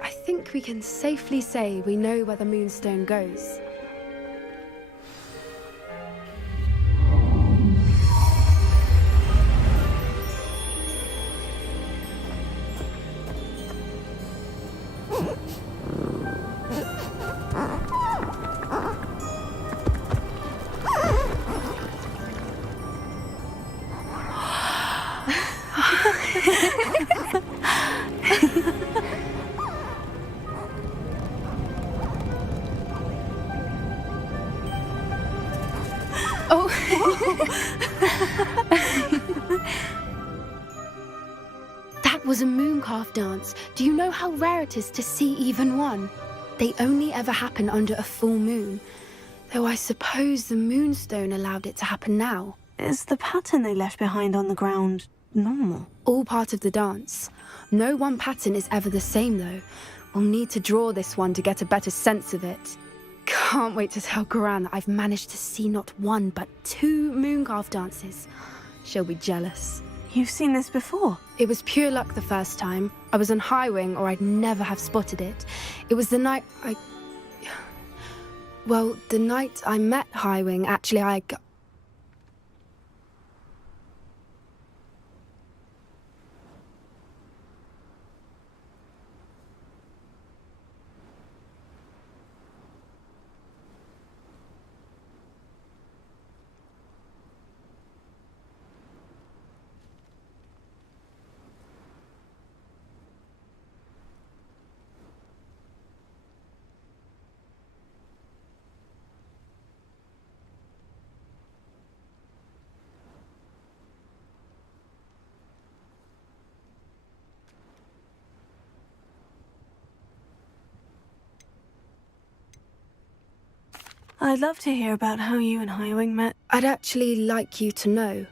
I think we can safely say we know where the moonstone goes. That was a mooncalf dance. Do you know how rare it is to see even one? They only ever happen under a full moon. Though I suppose the moonstone allowed it to happen now. Is the pattern they left behind on the ground normal? All part of the dance. No one pattern is ever the same, though. We'll need to draw this one to get a better sense of it. Can't wait to tell Gran that I've managed to see not one, but 2 mooncalf dances. She'll be jealous. You've seen this before? It was pure luck the first time. I was on Highwing, or I'd never have spotted it. It was the night Well, the night I met Highwing, actually, I'd love to hear about how you and Highwing met. I'd actually like you to know.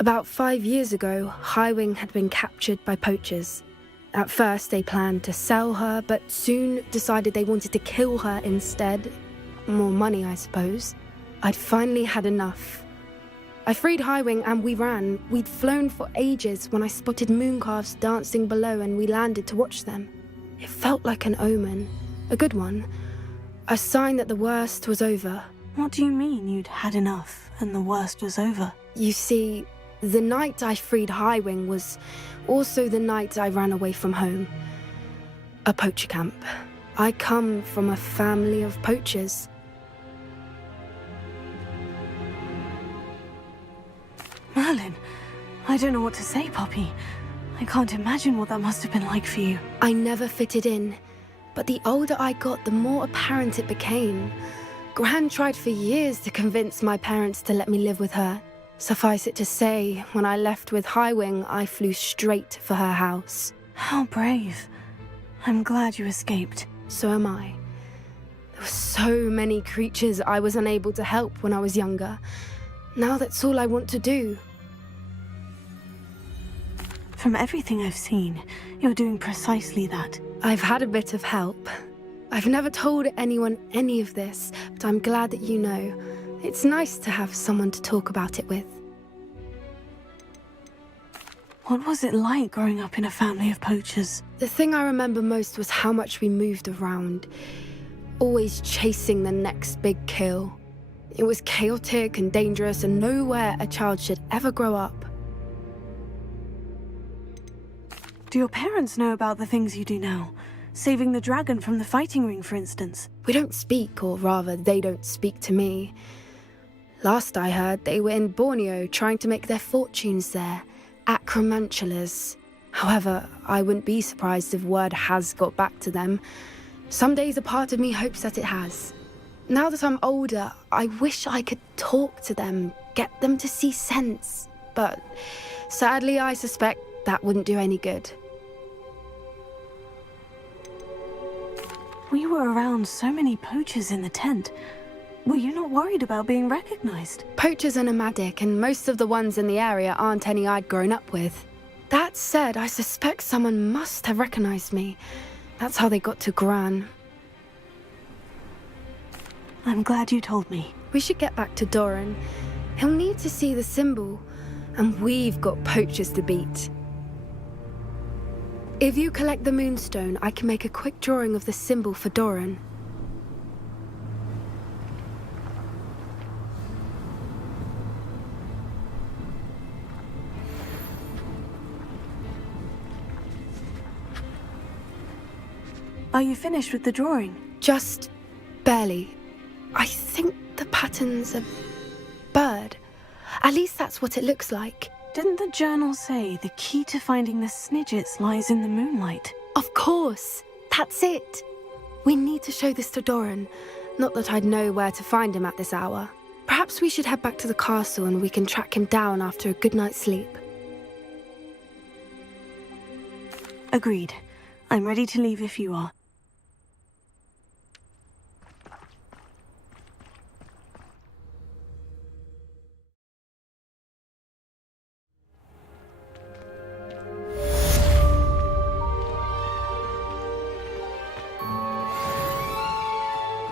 About 5 years ago, Highwing had been captured by poachers. At first, they planned to sell her, but soon decided they wanted to kill her instead. More money, I suppose. I'd finally had enough. I freed Highwing and we ran. We'd flown for ages when I spotted mooncalves dancing below and we landed to watch them. It felt like an omen. A good one. A sign that the worst was over. What do you mean you'd had enough and the worst was over? You see, the night I freed Highwing was also the night I ran away from home. A poacher camp. I come from a family of poachers. Merlin, I don't know what to say, Poppy. I can't imagine what that must have been like for you. I never fitted in. But the older I got, the more apparent it became. Gran tried for years to convince my parents to let me live with her. Suffice it to say, when I left with Highwing, I flew straight for her house. How brave. I'm glad you escaped. So am I. There were so many creatures I was unable to help when I was younger. Now that's all I want to do. From everything I've seen, you're doing precisely that. I've had a bit of help. I've never told anyone any of this, but I'm glad that you know. It's nice to have someone to talk about it with. What was it like growing up in a family of poachers? The thing I remember most was how much we moved around, always chasing the next big kill. It was chaotic and dangerous, and nowhere a child should ever grow up. Do your parents know about the things you do now? Saving the dragon from the fighting ring, for instance? We don't speak, or rather, they don't speak to me. Last I heard, they were in Borneo trying to make their fortunes there. Acromantulas. However, I wouldn't be surprised if word has got back to them. Some days a part of me hopes that it has. Now that I'm older, I wish I could talk to them, get them to see sense. But sadly, I suspect that wouldn't do any good. We were around so many poachers in the tent. Were you not worried about being recognized? Poachers are nomadic, and most of the ones in the area aren't any I'd grown up with. That said, I suspect someone must have recognized me. That's how they got to Gran. I'm glad you told me. We should get back to Doran. He'll need to see the symbol, and we've got poachers to beat. If you collect the moonstone, I can make a quick drawing of the symbol for Doran. Are you finished with the drawing? Just barely. I think the pattern's a bird. At least that's what it looks like. Didn't the journal say the key to finding the Snidgets lies in the moonlight? Of course. That's it. We need to show this to Doran. Not that I'd know where to find him at this hour. Perhaps we should head back to the castle and we can track him down after a good night's sleep. Agreed. I'm ready to leave if you are.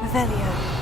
Revelio.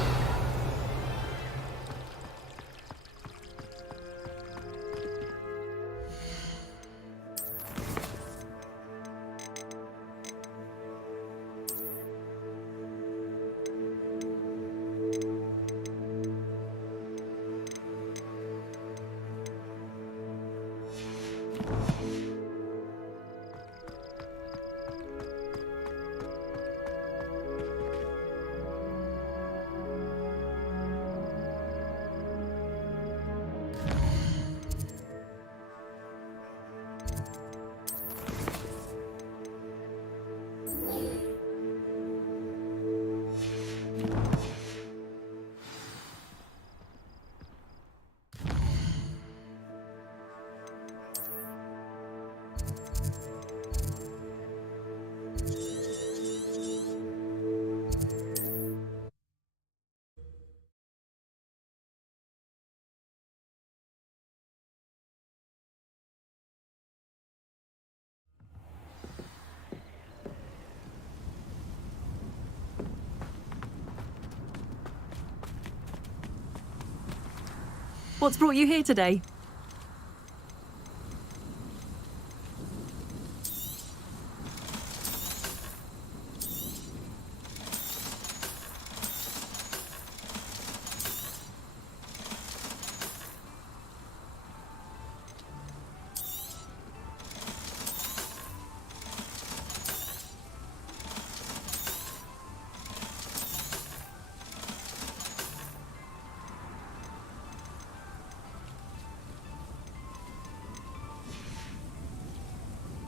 What's brought you here today?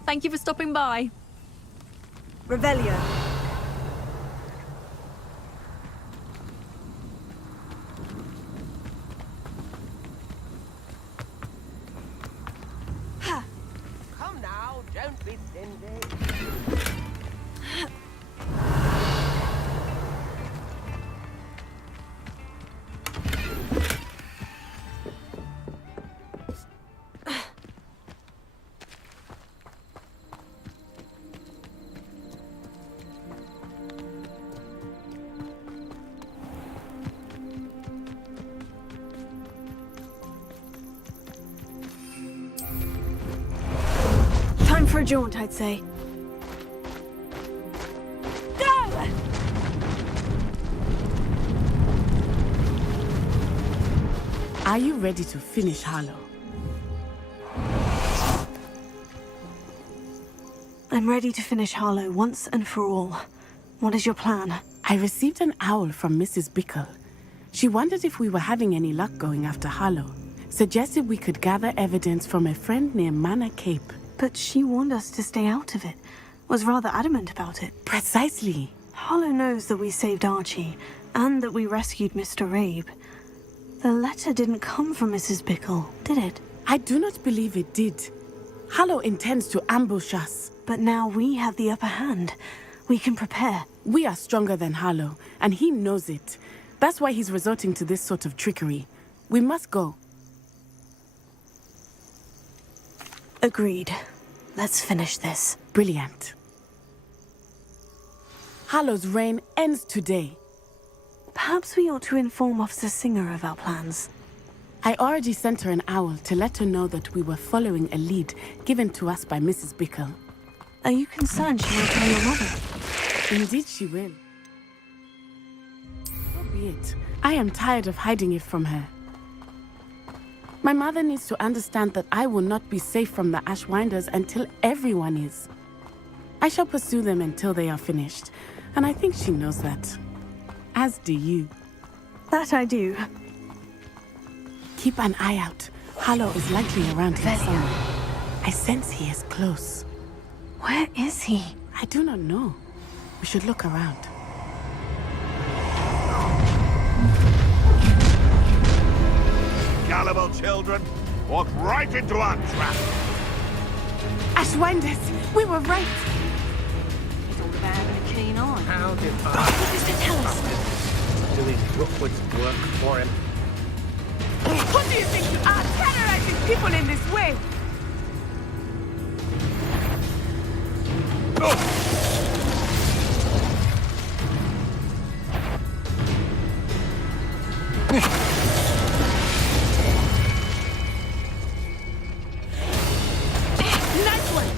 Thank you for stopping by. Revelio. Come now, don't be stingy. jaunt, I'd say. Go! Are you ready to finish Harlow? I'm ready to finish Harlow once and for all. What is your plan? I received an owl from Mrs. Bickle. She wondered if we were having any luck going after Harlow. Suggested we could gather evidence from a friend near Manor Cape. But she warned us to stay out of it. Was rather adamant about it. Precisely. Harlow knows that we saved Archie, and that we rescued Mr. Rabe. The letter didn't come from Mrs. Bickle, did it? I do not believe it did. Harlow intends to ambush us. But now we have the upper hand. We can prepare. We are stronger than Harlow, and he knows it. That's why he's resorting to this sort of trickery. We must go. Agreed. Let's finish this. Brilliant. Harlow's reign ends today. Perhaps we ought to inform Officer Singer of our plans. I already sent her an owl to let her know that we were following a lead given to us by Mrs. Bickle. Are you concerned she will tell your mother? Indeed she will. So be it. I am tired of hiding it from her. My mother needs to understand that I will not be safe from the Ashwinders until everyone is. I shall pursue them until they are finished, and I think she knows that. As do you. That I do. Keep an eye out. Harlow is likely around here somewhere. I sense he is close. Where is he? I do not know. We should look around. Gullible children, walk right into our trap. Ashwinders, we were right. It's all about having a keen eye. How did What does it tell us? doing Rookwood's work for him? What do you think you are, terrorizing people in this way? Nice one!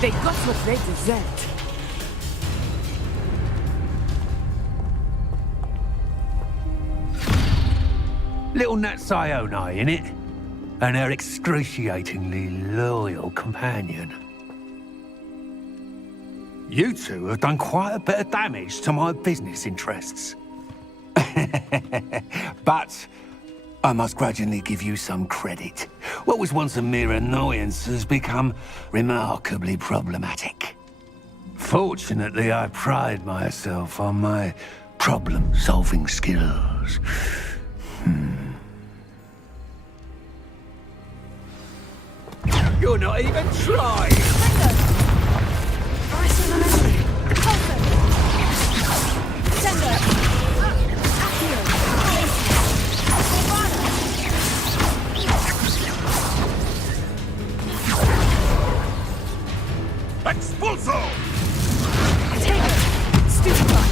They got what they deserved. Little Nat Sione, innit? And her excruciatingly loyal companion. You two have done quite a bit of damage to my business interests. But I must grudgingly give you some credit. What was once a mere annoyance has become remarkably problematic. Fortunately, I pride myself on my problem-solving skills. You're not even trying! Expulso! Take it! Stupefy!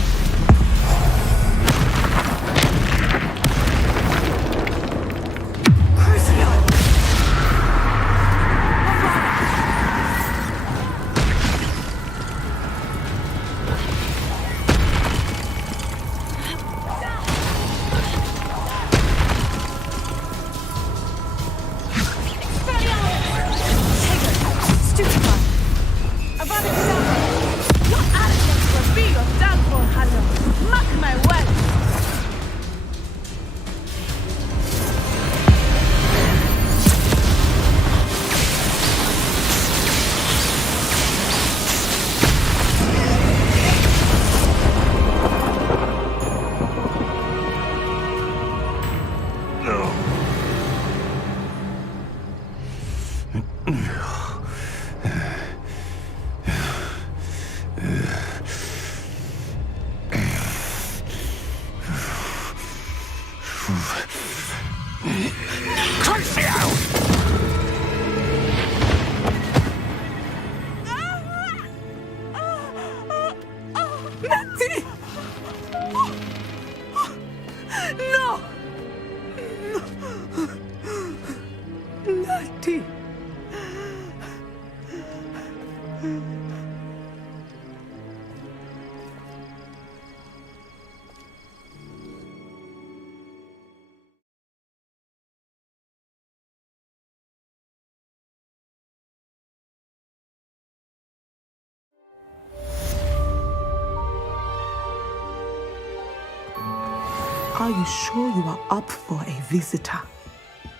Are you sure you are up for a visitor?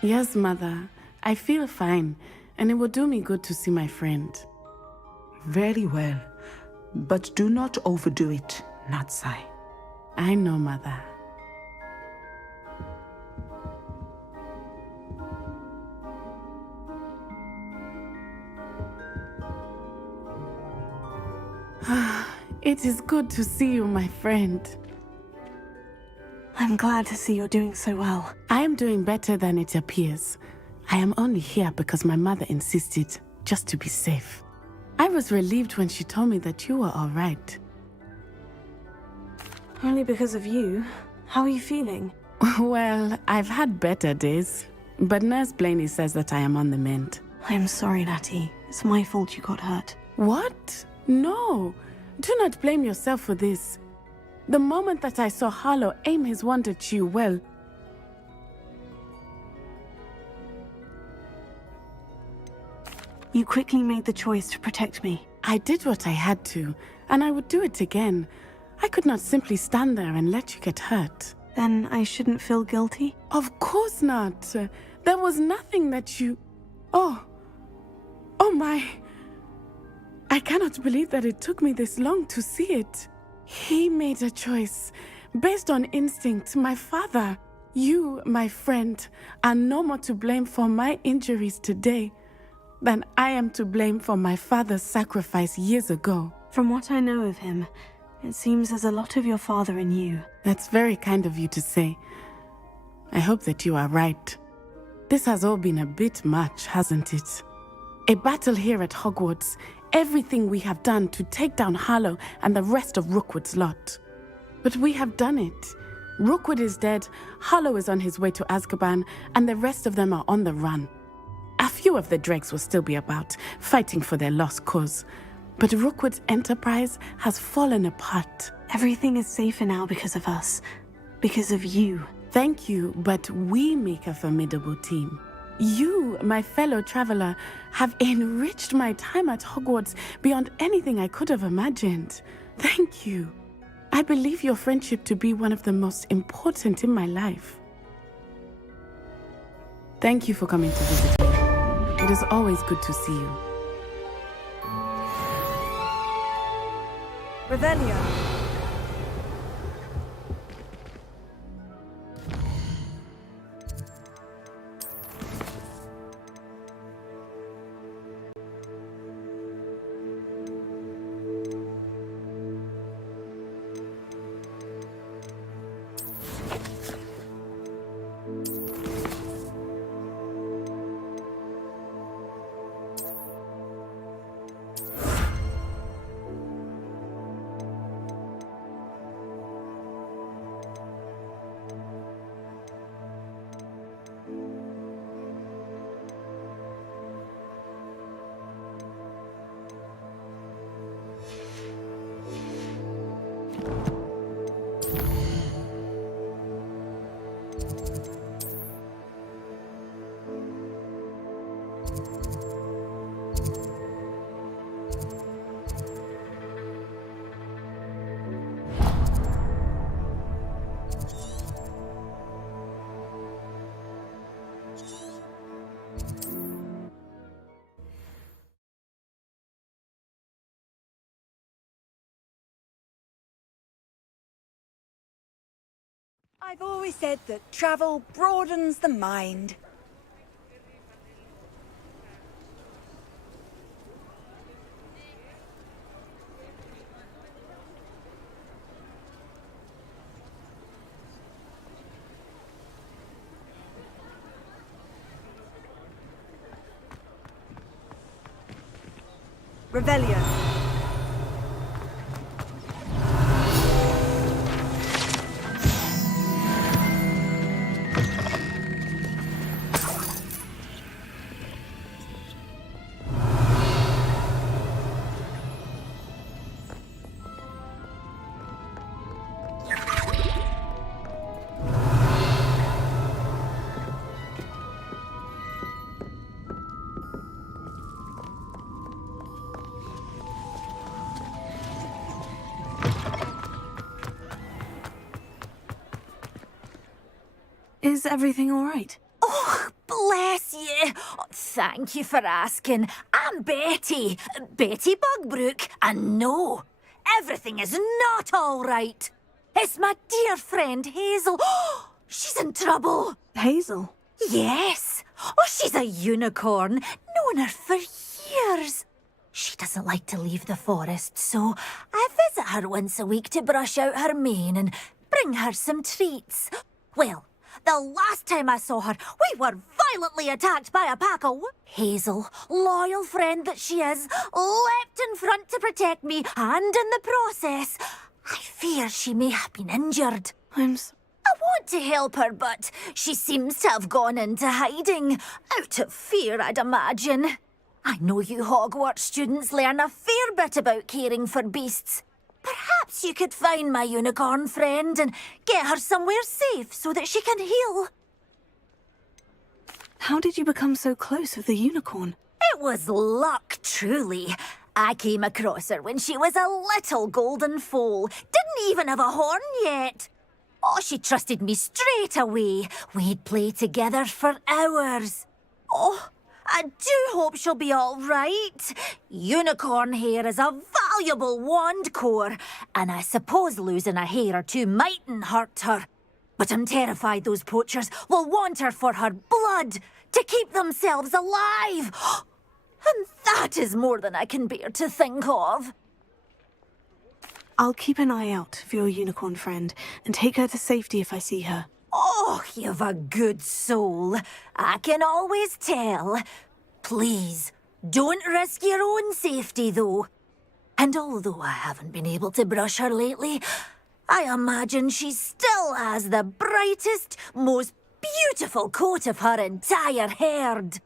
Yes, Mother. I feel fine, and it will do me good to see my friend. Very well. But do not overdo it, Natsai. I know, Mother. It is good to see you, my friend. I'm glad to see you're doing so well. I am doing better than it appears. I am only here because my mother insisted, just to be safe. I was relieved when she told me that you were all right. Only because of you. How are you feeling? Well, I've had better days, but Nurse Blaney says that I am on the mend. I'm sorry, Natty. It's my fault you got hurt. What? No. Do not blame yourself for this. The moment that I saw Harlow aim his wand at you, well... You quickly made the choice to protect me. I did what I had to, and I would do it again. I could not simply stand there and let you get hurt. Then I shouldn't feel guilty? Of course not. There was nothing that you... Oh my... I cannot believe that it took me this long to see it. He made a choice based on instinct. My father, you, my friend, are no more to blame for my injuries today than I am to blame for my father's sacrifice years ago. From what I know of him, it seems there's a lot of your father in you. That's very kind of you to say. I hope that you are right. This has all been a bit much, hasn't it? A battle here at Hogwarts, everything we have done to take down Harlow and the rest of Rookwood's lot. But we have done it. Rookwood is dead, Harlow is on his way to Azkaban, and the rest of them are on the run. A few of the dregs will still be about, fighting for their lost cause. But Rookwood's enterprise has fallen apart. Everything is safer now because of us. Because of you. Thank you, but we make a formidable team. You, my fellow traveler, have enriched my time at Hogwarts beyond anything I could have imagined. Thank you. I believe your friendship to be one of the most important in my life. Thank you for coming to visit me. It is always good to see you. Revelio. I've always said that travel broadens the mind. Revelio. Is everything all right? Oh, bless you. Thank you for asking. I'm Betty. Betty Bugbrook. And no, everything is not all right. It's my dear friend Hazel. She's in trouble. Hazel? Yes. Oh, she's a unicorn. Known her for years. She doesn't like to leave the forest, so I visit her once a week to brush out her mane and bring her some treats. Well, the last time I saw her, we were violently attacked by a pack of... Hazel, loyal friend that she is, leapt in front to protect me, and in the process, I fear she may have been injured. I want to help her, but she seems to have gone into hiding. Out of fear, I'd imagine. I know you Hogwarts students learn a fair bit about caring for beasts. Perhaps you could find my unicorn friend and get her somewhere safe so that she can heal. How did you become so close with the unicorn? It was luck, truly. I came across her when she was a little golden foal. Didn't even have a horn yet. Oh, she trusted me straight away. We'd play together for hours. Oh, I do hope she'll be all right. Unicorn hair is a valuable wand core, and I suppose losing a hair or two mightn't hurt her. But I'm terrified those poachers will want her for her blood, to keep themselves alive. And that is more than I can bear to think of. I'll keep an eye out for your unicorn friend and take her to safety if I see her. Oh, you've a good soul. I can always tell. Please, don't risk your own safety, though. And although I haven't been able to brush her lately, I imagine she still has the brightest, most beautiful coat of her entire herd.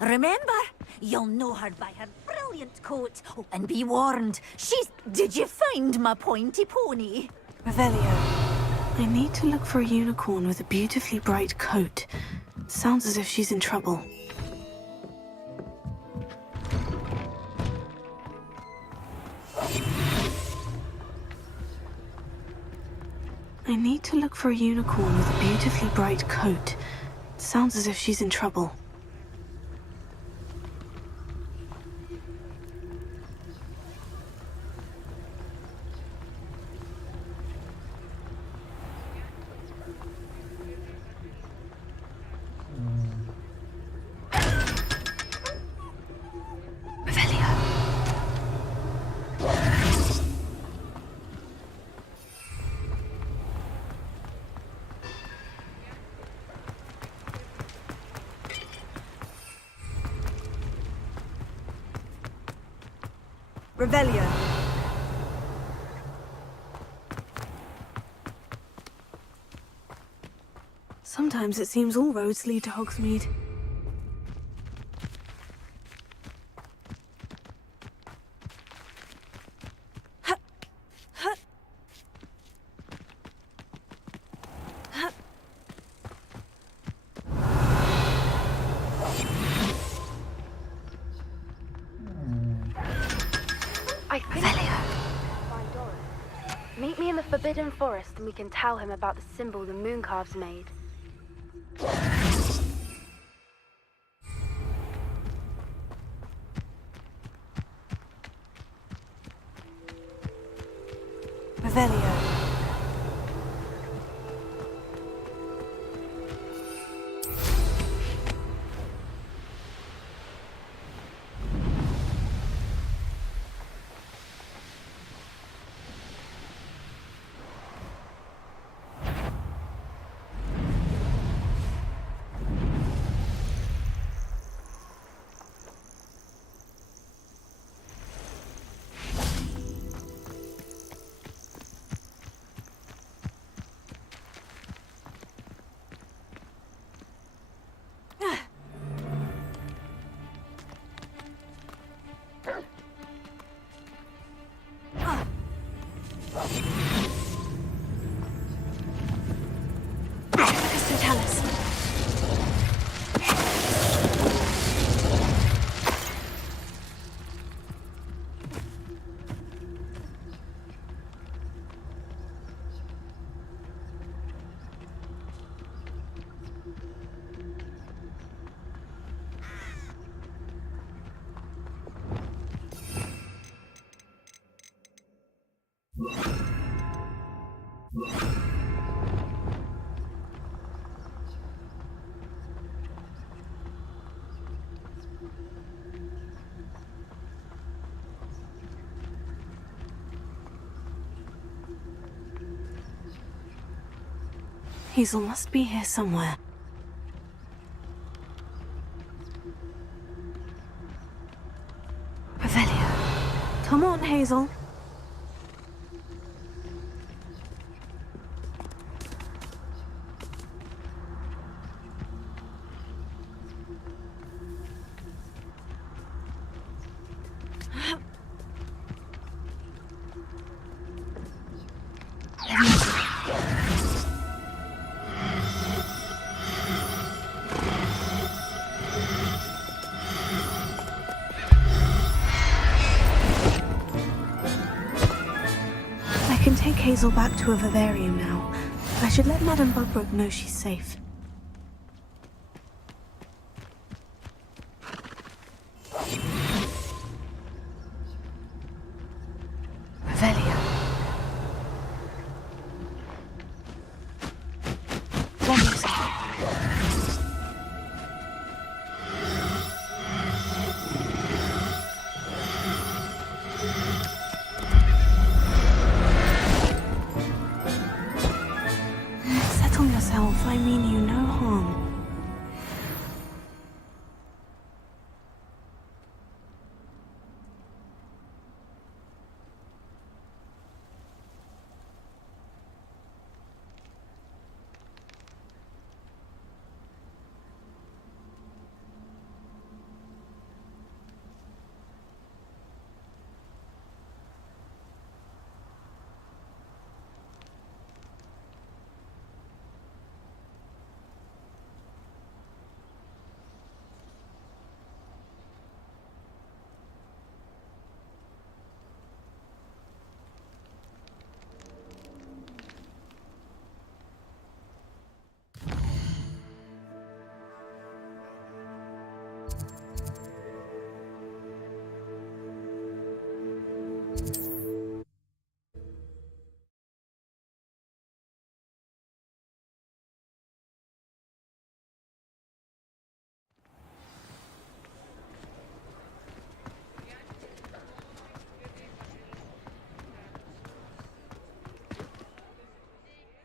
Remember, you'll know her by her brilliant coat. Oh, and be warned, she's... Did you find my pointy pony? Revelio, I need to look for a unicorn with a beautifully bright coat. Sounds as if she's in trouble. I need to look for a unicorn with a beautifully bright coat. Sounds as if she's in trouble. Revelio. Sometimes it seems all roads lead to Hogsmeade. Meet me in the Forbidden Forest and we can tell him about the symbol the Mooncalves made. Revelio. Hazel must be here somewhere. Revelio. Come on, Hazel. I can take Hazel back to a vivarium now. I should let Madame Bugbrook know she's safe. Revelio. Settle yourself. I mean you no harm.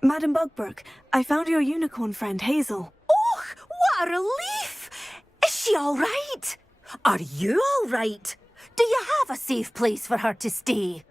Madame Bugbrook, I found your unicorn friend, Hazel. Oh, what a relief! Is she all right? Are you all right? Do you have a safe place for her to stay?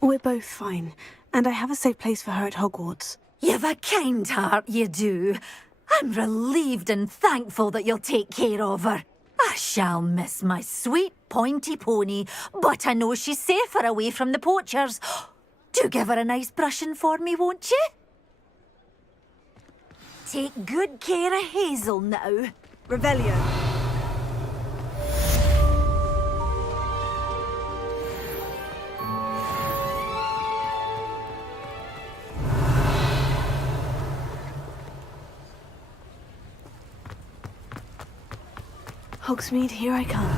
We're both fine, and I have a safe place for her at Hogwarts. You've a kind heart, you do. I'm relieved and thankful that you'll take care of her. I shall miss my sweet pointy pony, but I know she's safer away from the poachers. Do give her a nice brushing for me, won't you? Take good care of Hazel now. Revelio. Hogsmeade, here I come.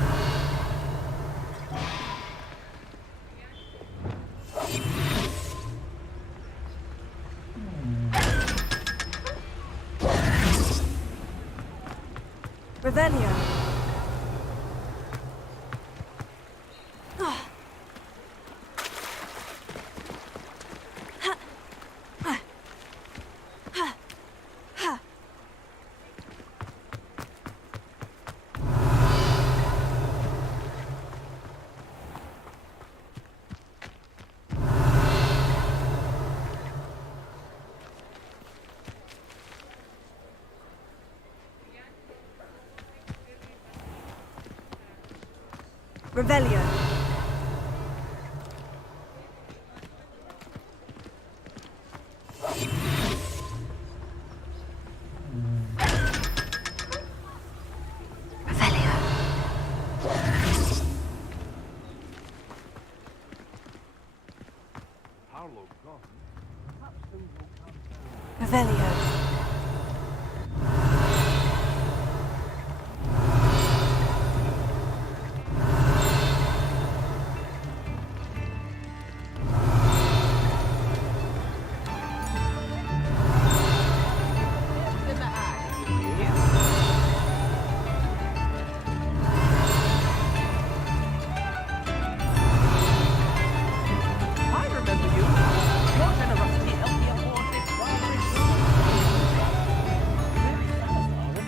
Revelio. Revelio. Revelio.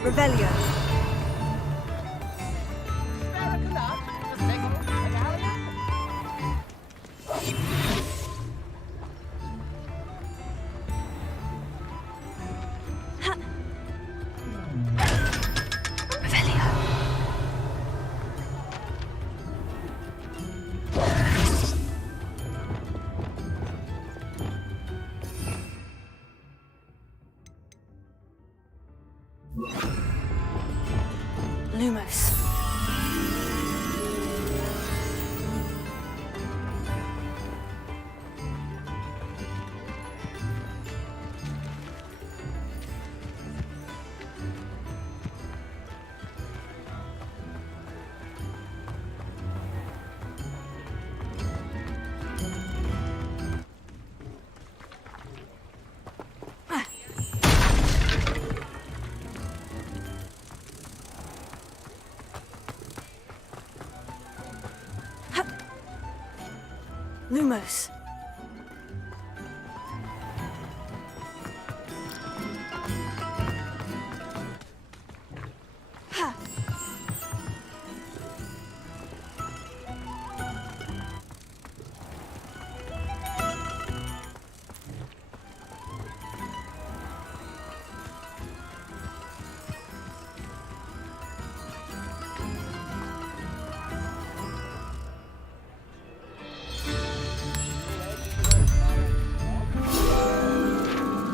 Revelio. Lumos. Lumos. Ha.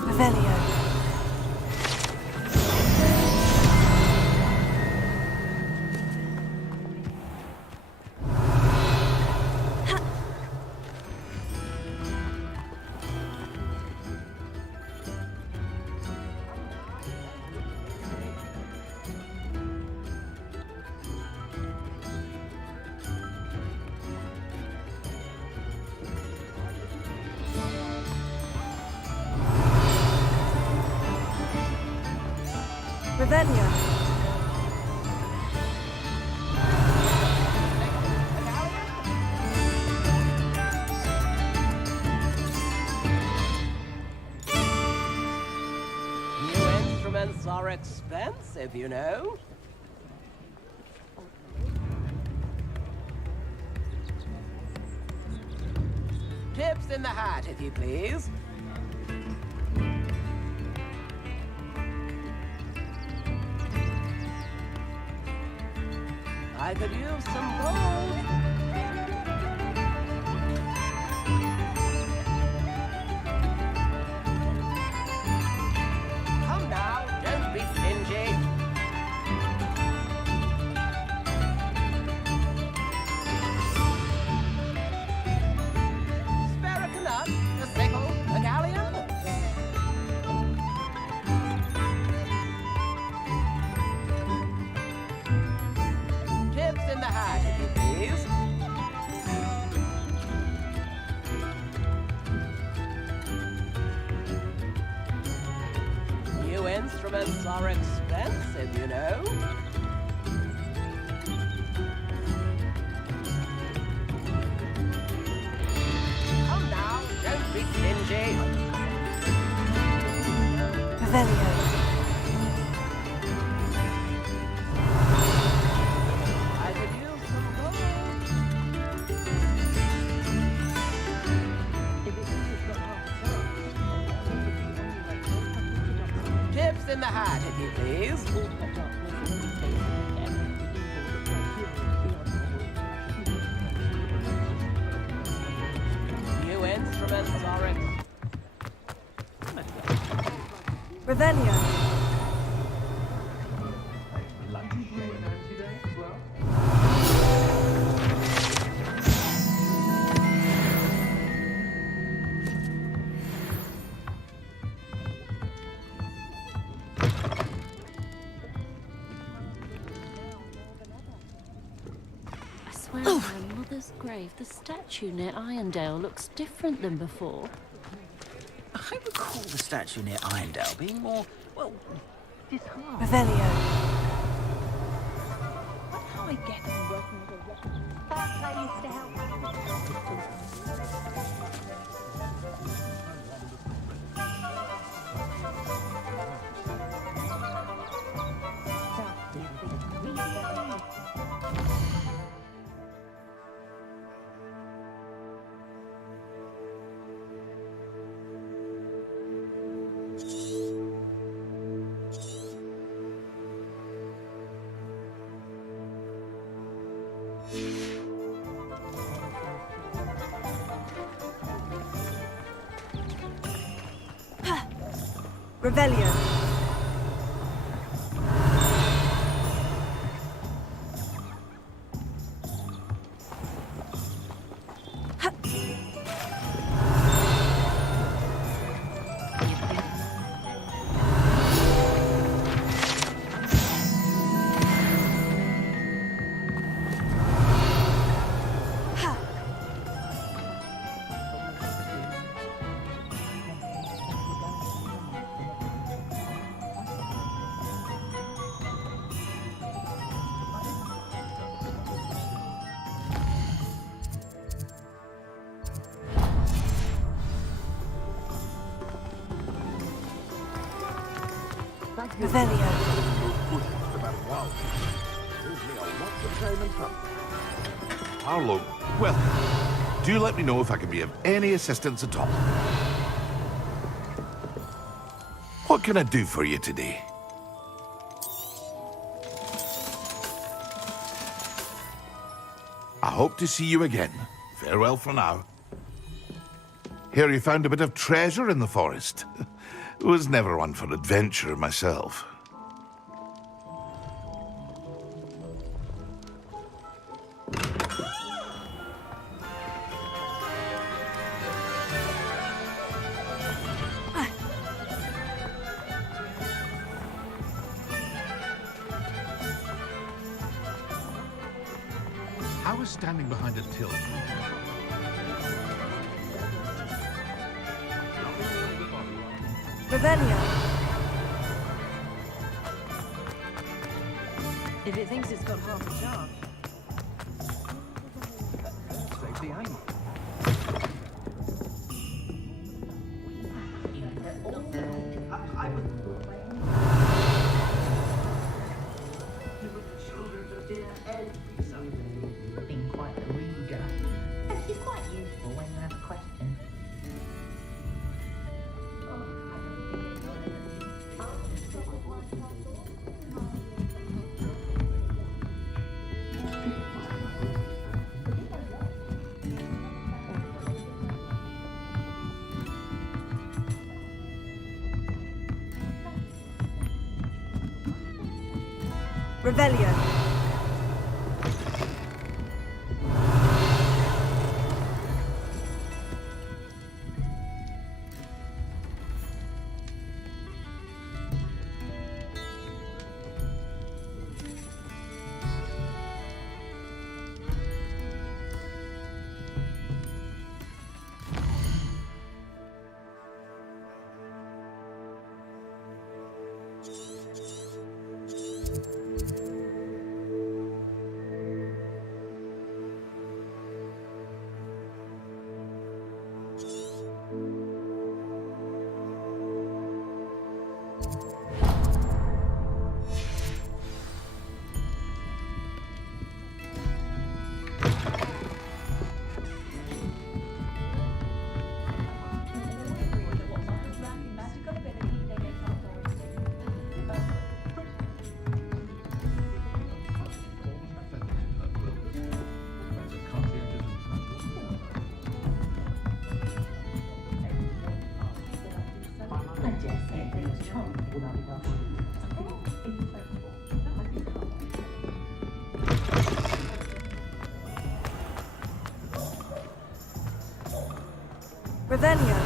Revelio. Revelio. New instruments are expensive, you know. Tips in the hat, if you please. I could use some gold. Come now, don't be stingy. Spare a canut, a sickle, a galleon. Tips in the hat, if you please. New instruments are expensive, you know. Come now, don't be stingy. Revelio. I could use some gold. Tips in the hat, if you please. Revelio. I swear on my mother's grave, the statue near Irondale looks different than before. I recall the statue near Irondale being more, well, disheartened. Revelio. What how I get on working with a rock? Fast I used to help. Revelio. Revelio. Harlow, well, do let me know if I can be of any assistance at all. What can I do for you today? I hope to see you again. Farewell for now. Hear you found a bit of treasure in the forest. Was never one for adventure myself. I was standing behind a till. Revelio. If it thinks it's got half a chance. Save the aim. Been quite a reader. And she's quite useful when you have a question. Revelio. Revelio.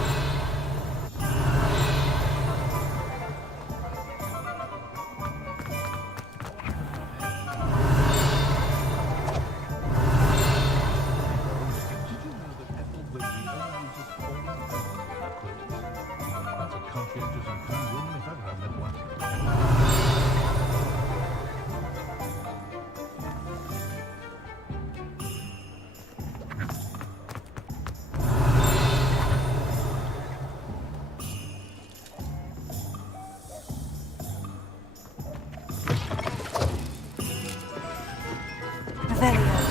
That's a conscientious and kind woman if ever I met one. Revelio.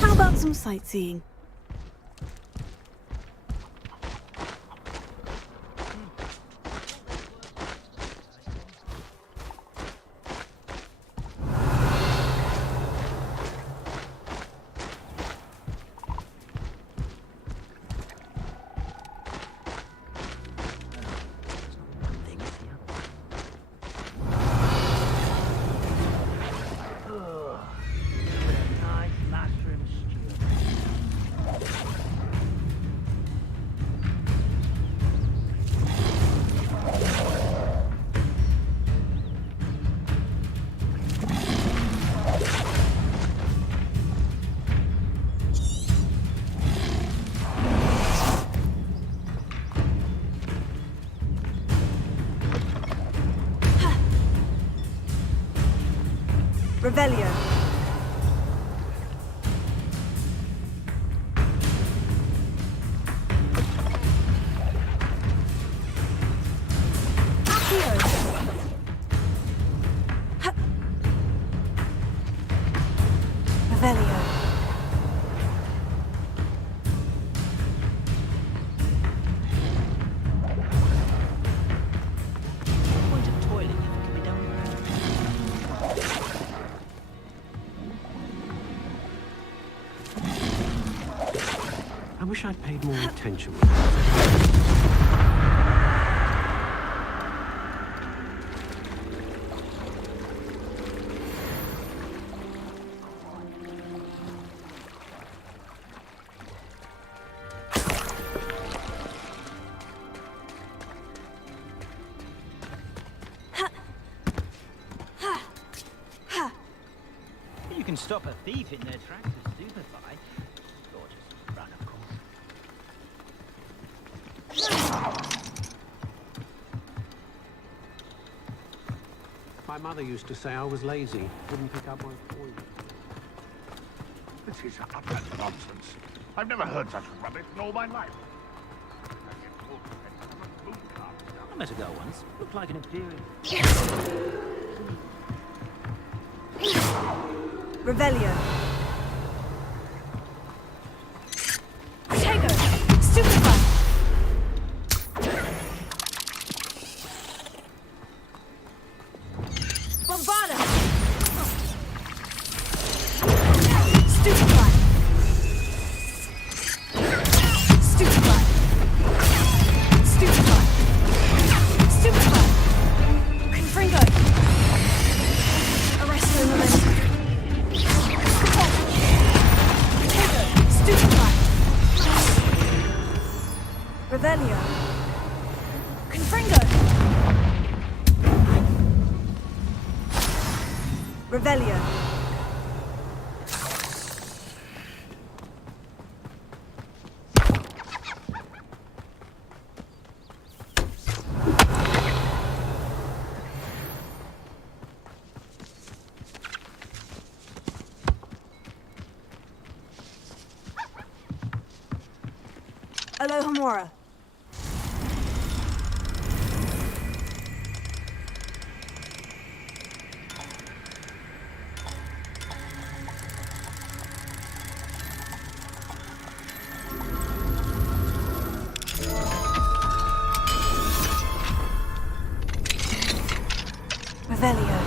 How about some sightseeing? Revelio. Revelio. Point of toilet if it can be done. I wish I'd paid more attention. You can stop a thief in their tracks with Superfly. Or just run, of course. My mother used to say I was lazy, wouldn't pick up my coin. This is utter nonsense. I've never heard such rubbish in all my life. I met a girl once. Looked like an imperial. Revelio. Tego. Superfly. Bombarda. Stupefly. Stupefly. Stupefly. Stupefly. Confringo. Arresto momentum. Stupefy. Revelio. Confringo. Revelio. Alohomora. Revelio.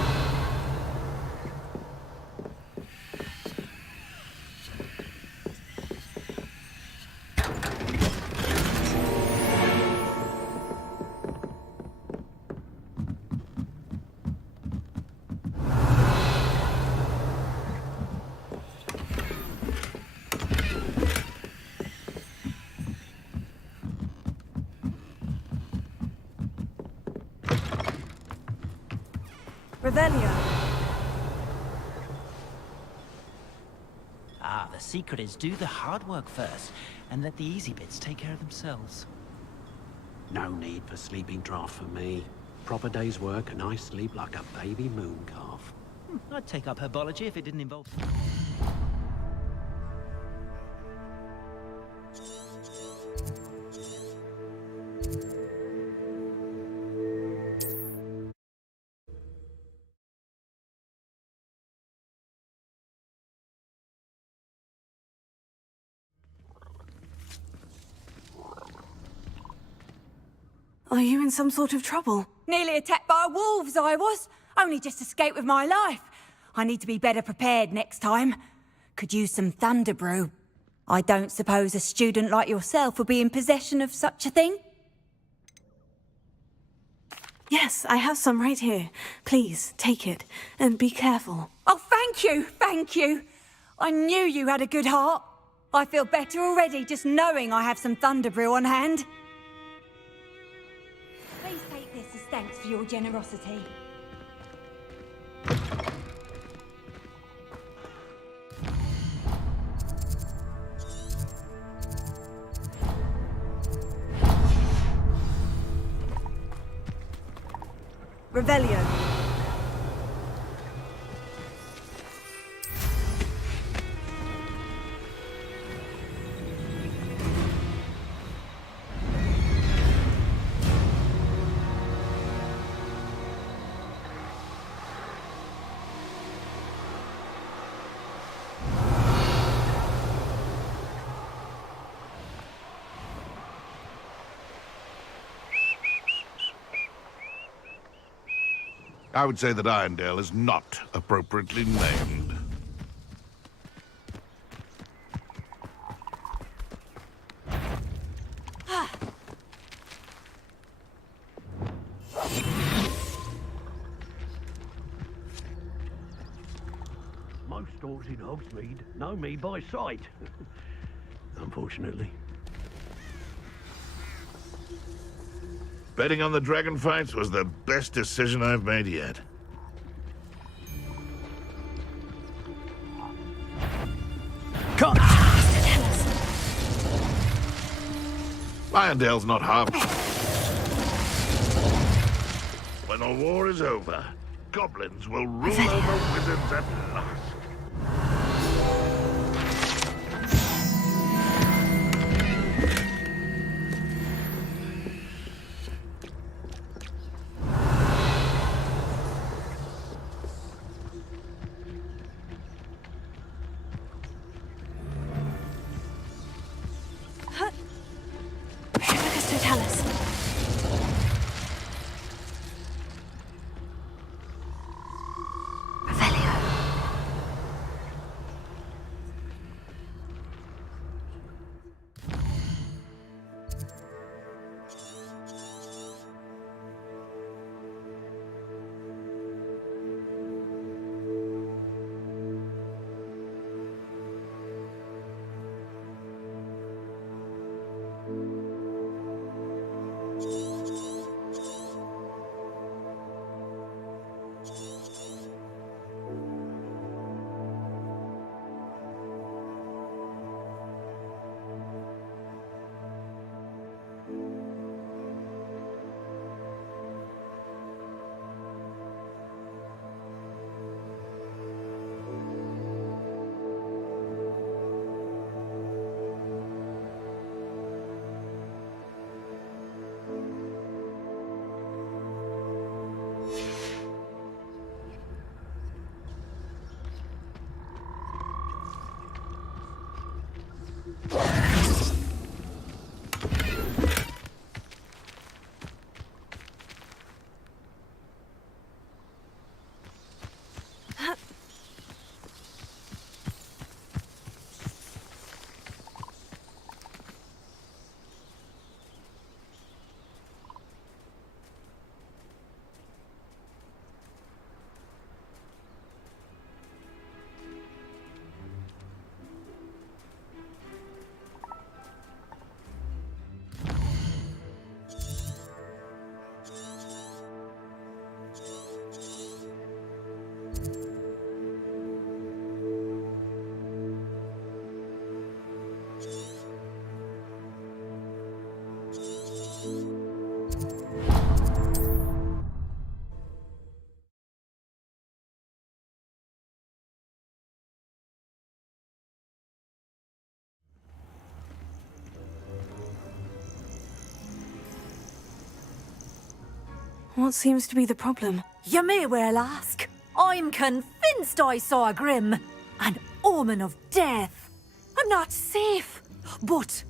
Revelio. Ah, the secret is do the hard work first, and let the easy bits take care of themselves. No need for sleeping draft for me. Proper day's work and I sleep like a baby moon calf. I'd take up herbology if it didn't involve... Are you in some sort of trouble? Nearly attacked by wolves, I was. Only just escaped with my life. I need to be better prepared next time. Could use some thunder brew. I don't suppose a student like yourself would be in possession of such a thing? Yes, I have some right here. Please, take it. And be careful. Oh, thank you, thank you. I knew you had a good heart. I feel better already just knowing I have some thunder brew on hand. Please take this as thanks for your generosity. Revelio. I would say that Irondale is not appropriately named. Most stores in Hogsmeade know me by sight. Unfortunately. Betting on the dragon fights was the best decision I've made yet. Come! Irondale's not half. When the war is over, goblins will rule over wizards at last. What seems to be the problem? You may well ask. I'm convinced I saw a grim, an omen of death. I'm not safe, but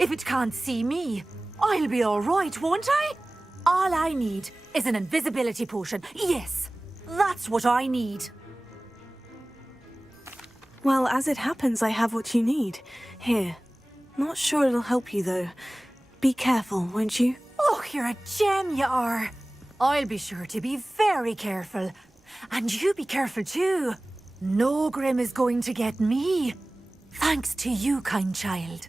if it can't see me, I'll be all right, won't I? All I need is an invisibility potion. Yes, that's what I need. Well, as it happens, I have what you need. Here. Not sure it'll help you, though. Be careful, won't you? Oh, you're a gem, you are. I'll be sure to be very careful. And you be careful too. No grim is going to get me. Thanks to you, kind child.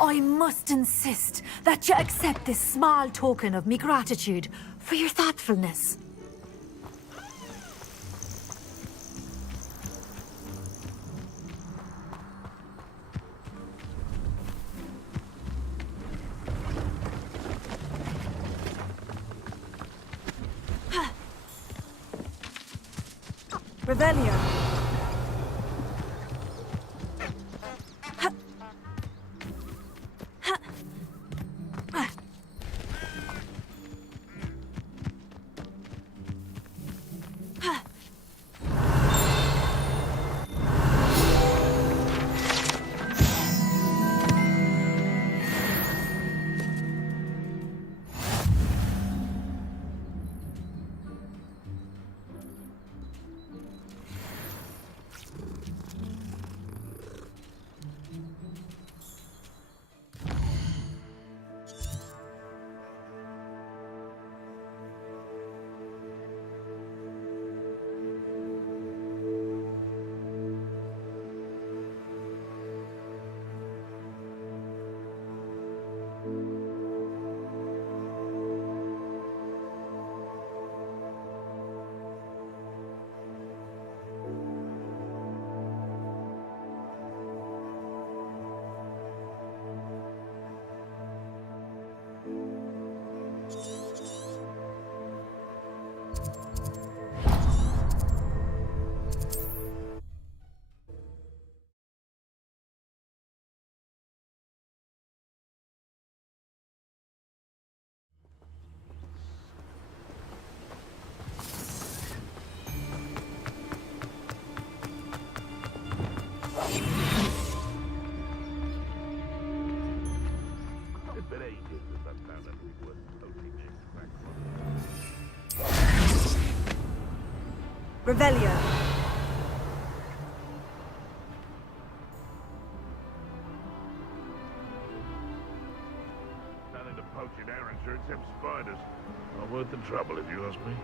I must insist that you accept this small token of me gratitude for your thoughtfulness. Revelio. It's been ages since I've found anything worth poaching this crackpot. Revelio. Nothing to poach in Arrowshire except spiders. Not worth the trouble, if you ask me.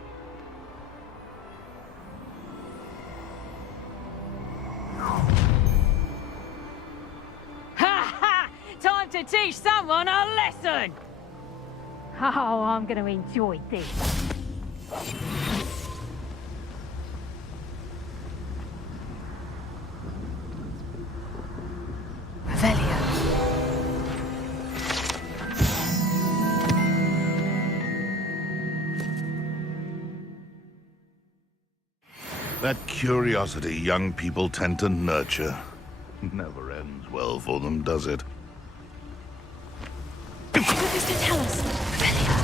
Ha ha! Time to teach someone a lesson! Oh, I'm going to enjoy this. Revelio. That curiosity young people tend to nurture never ends well for them, does it? What does it tell us? Revelio.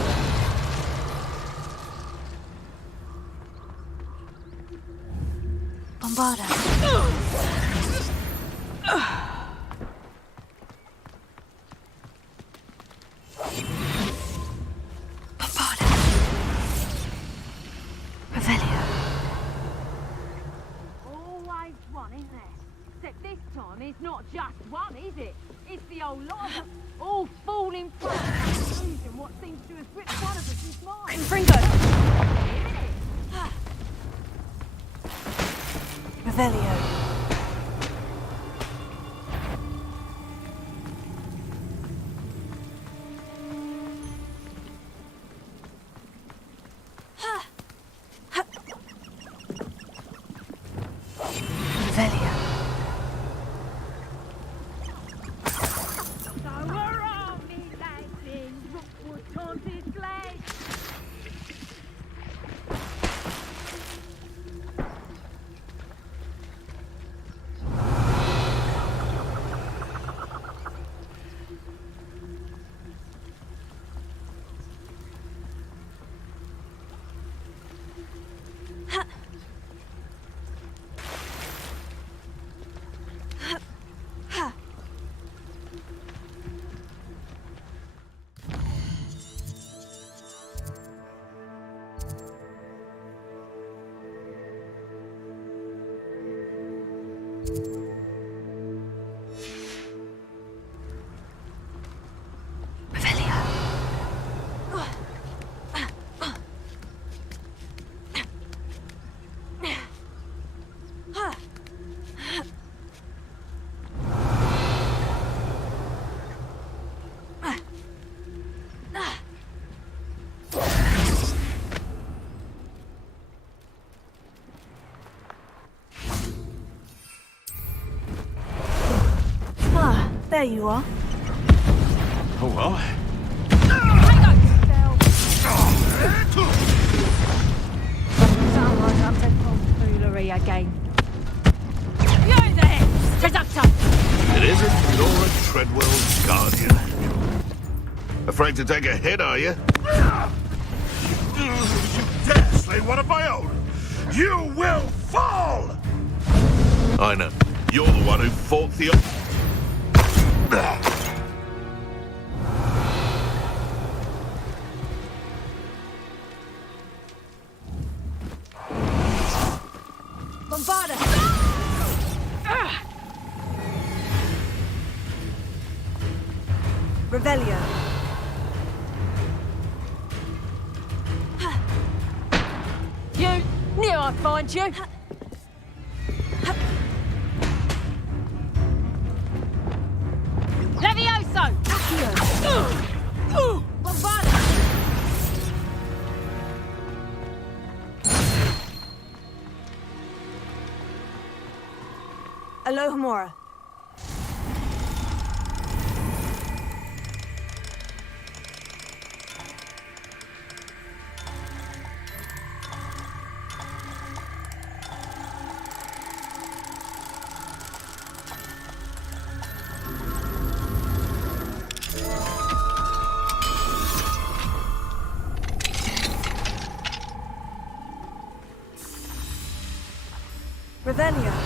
Bombarda. Bombarda. Revelio. Always one, isn't there? Except this time it's not just one, is it? It's the whole lot of them, all falling prey to that illusion what seems to have gripped one of us is mine. Confringo. Revelio. Revelio. So hurrah, me lads in Rookwood Taunted Glade! There you are. Oh well. Someone's up to tomfoolery again. You there, seductor! It isn't Nora Treadwell's guardian angel. Afraid to take a hit, are you? You dare slay one of my own! You will fall! I know. You're the one who fought the... Bombarda! Revelio. You knew I'd find you. Levioso! Bombarda! Alohomora. Revelia.